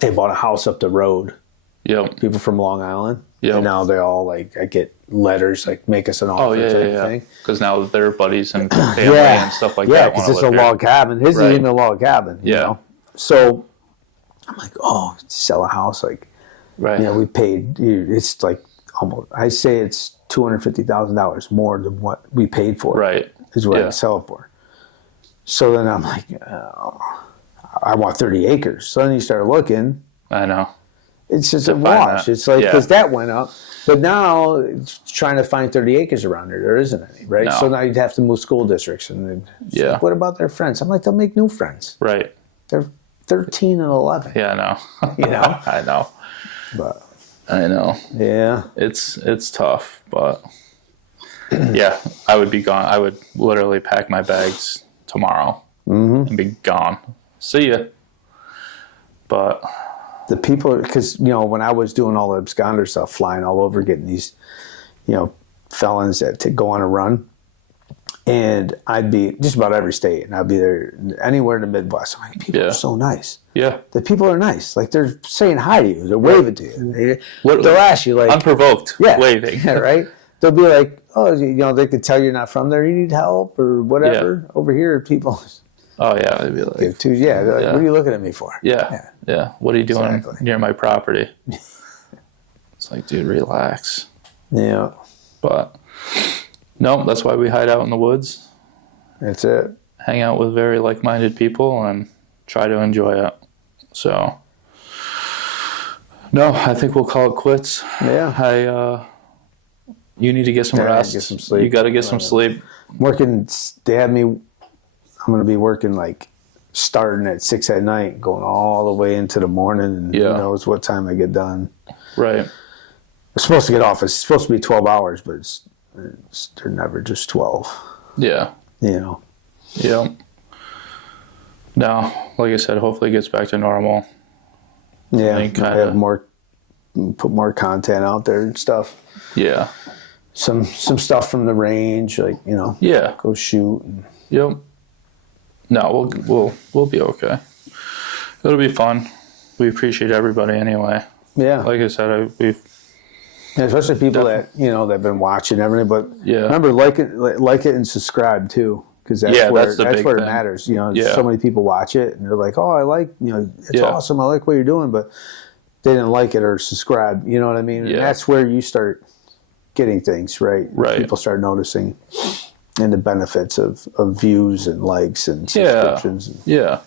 They bought a house up the road. Yep. People from Long Island. Yep. And now they're all like, I get letters like, make us an offer. Oh, because now they're buddies and family and stuff like that. Yeah, because it's a log cabin. His isn't even a log cabin. You know? So I'm like, oh, sell a house. Like, we paid, it's like almost, I say it's $250,000 more than what we paid for. Right. Is what I sell it for. So then I'm like, I want 30 acres. So then you start looking. I know. It's just a wash. It's like, because that went up. But now it's trying to find 30 acres around there. There isn't any, right? No. So now you'd have to move school districts. And then like, what about their friends? I'm like, they'll make new friends. Right. They're 13 and 11. Yeah, I know. I know. But I know. Yeah. It's tough, but yeah, I would be gone. I would literally pack my bags tomorrow and be gone. See ya. But the people, because, when I was doing all the absconder stuff, flying all over, getting these, felons to go on a run, and I'd be just about every state, and I'd be there anywhere in the Midwest. I'm like, people are so nice. Yeah. The people are nice. Like, they're saying hi to you. They're waving to you. They'll ask you, like, unprovoked waving. Yeah, right? They'll be like, oh, they could tell you're not from there. You need help or whatever. Yeah. Over here, people. Oh, yeah. They'd be like, they're like, what are you looking at me for? Yeah. What are you doing near my property? It's like, dude, relax. Yeah. But no, that's why we hide out in the woods. That's it. Hang out with very like-minded people and try to enjoy it. So, no, I think we'll call it quits. Yeah. You need to get some rest. Get some sleep. You got to get some sleep. I'm going to be working like starting at 6 at night, going all the way into the morning, and who knows what time I get done. Right. I'm supposed to get off. It's supposed to be 12 hours, but they're never just 12. Yeah. Yeah. No, like I said, hopefully it gets back to normal. Yeah. Put more content out there and stuff. Yeah. Some stuff from the range, like, go shoot. Yep. No, we'll be okay. It'll be fun. We appreciate everybody anyway. Yeah. Like I said, especially people that that've been watching everything. But remember, like it and subscribe too, because that's where it matters. So many people watch it and they're like, oh, I like it's awesome. I like what you're doing, but they didn't like it or subscribe. You know what I mean? And that's where you start getting things right. People start noticing. And the benefits of views and likes and subscriptions. It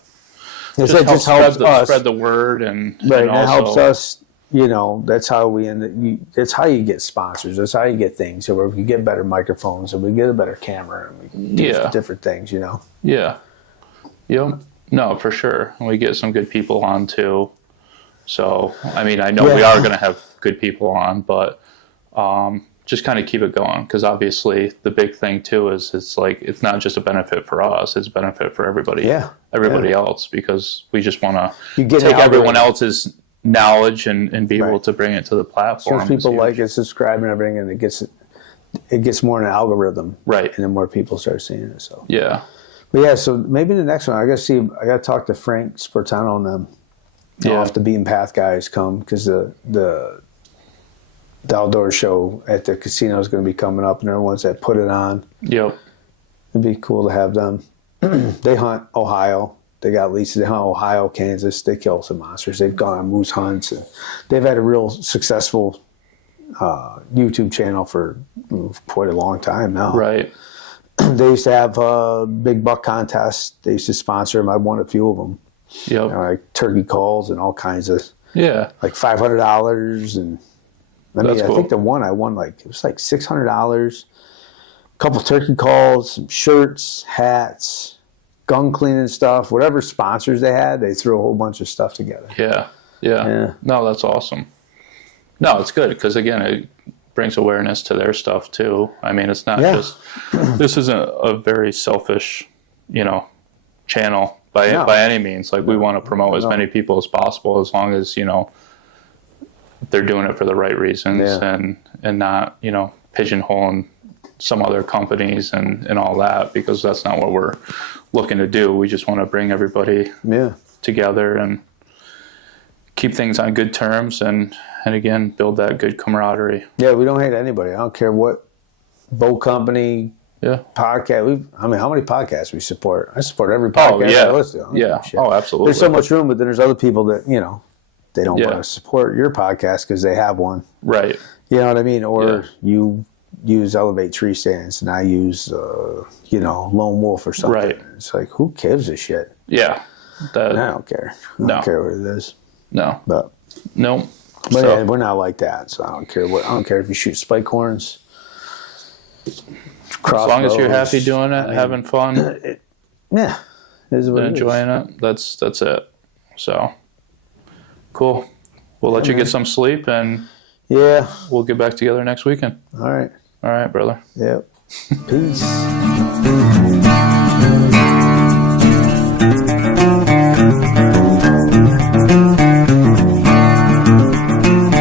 just helps us spread the word, and it helps us. That's how we end. That's how you get sponsors. That's how you get things. So where we can get better microphones, and we get a better camera, and we can do different things. Yeah. Yep. No, for sure. And we get some good people on too. So I mean, I know we are going to have good people on, but. Just kind of keep it going, because obviously the big thing too is it's not just a benefit for us, it's a benefit for everybody else, because we just want to take everyone else's knowledge and be able to bring it to the platform. So people like it, subscribe and everything, and it gets more in an algorithm, and then more people start seeing it. So so maybe the next one I got to talk to Frank Sportano and them. off the beaten path guys come, because the outdoor show at the casino is going to be coming up, and they're the ones that put it on. Yep. It'd be cool to have them. They hunt Ohio. They got leases. They hunt Ohio, Kansas. They kill some monsters. They've gone on moose hunts. And they've had a real successful YouTube channel for quite a long time now. Right. They used to have big buck contests. They used to sponsor them. I won a few of them. Yep. You know, like turkey calls and all kinds of. Yeah. Like $500 and. That's cool. I think the one I won, like, it was like $600, a couple turkey calls, some shirts, hats, gun cleaning stuff, whatever sponsors they had, they threw a whole bunch of stuff together. Yeah. No, that's awesome. No, it's good because, again, it brings awareness to their stuff too. I mean, it's not just, this isn't a very selfish, channel by any means. Like, we want to promote as many people as possible, as long as, they're doing it for the right reasons and not, pigeonholing some other companies and all that, because that's not what we're looking to do. We just want to bring everybody together and keep things on good terms and again, build that good camaraderie. Yeah, we don't hate anybody. I don't care what bow company, podcast. How many podcasts we support? I support every podcast I listen to. Yeah. Oh, absolutely. There's so much room, but then there's other people that, they don't want to support your podcast because they have one. Right. You know what I mean? Or you use Elevate Tree Stands and I use, Lone Wolf or something. Right. It's like, who gives a shit? Yeah. I don't care. I don't care what it is. No. But we're not like that, so I don't care what. I don't care if you shoot spike horns. As long as you're happy doing it, having fun. It is what enjoying it. That's it. So. Cool. We'll let you get some sleep, and we'll get back together next weekend. All right. All right, brother. Yep. Peace.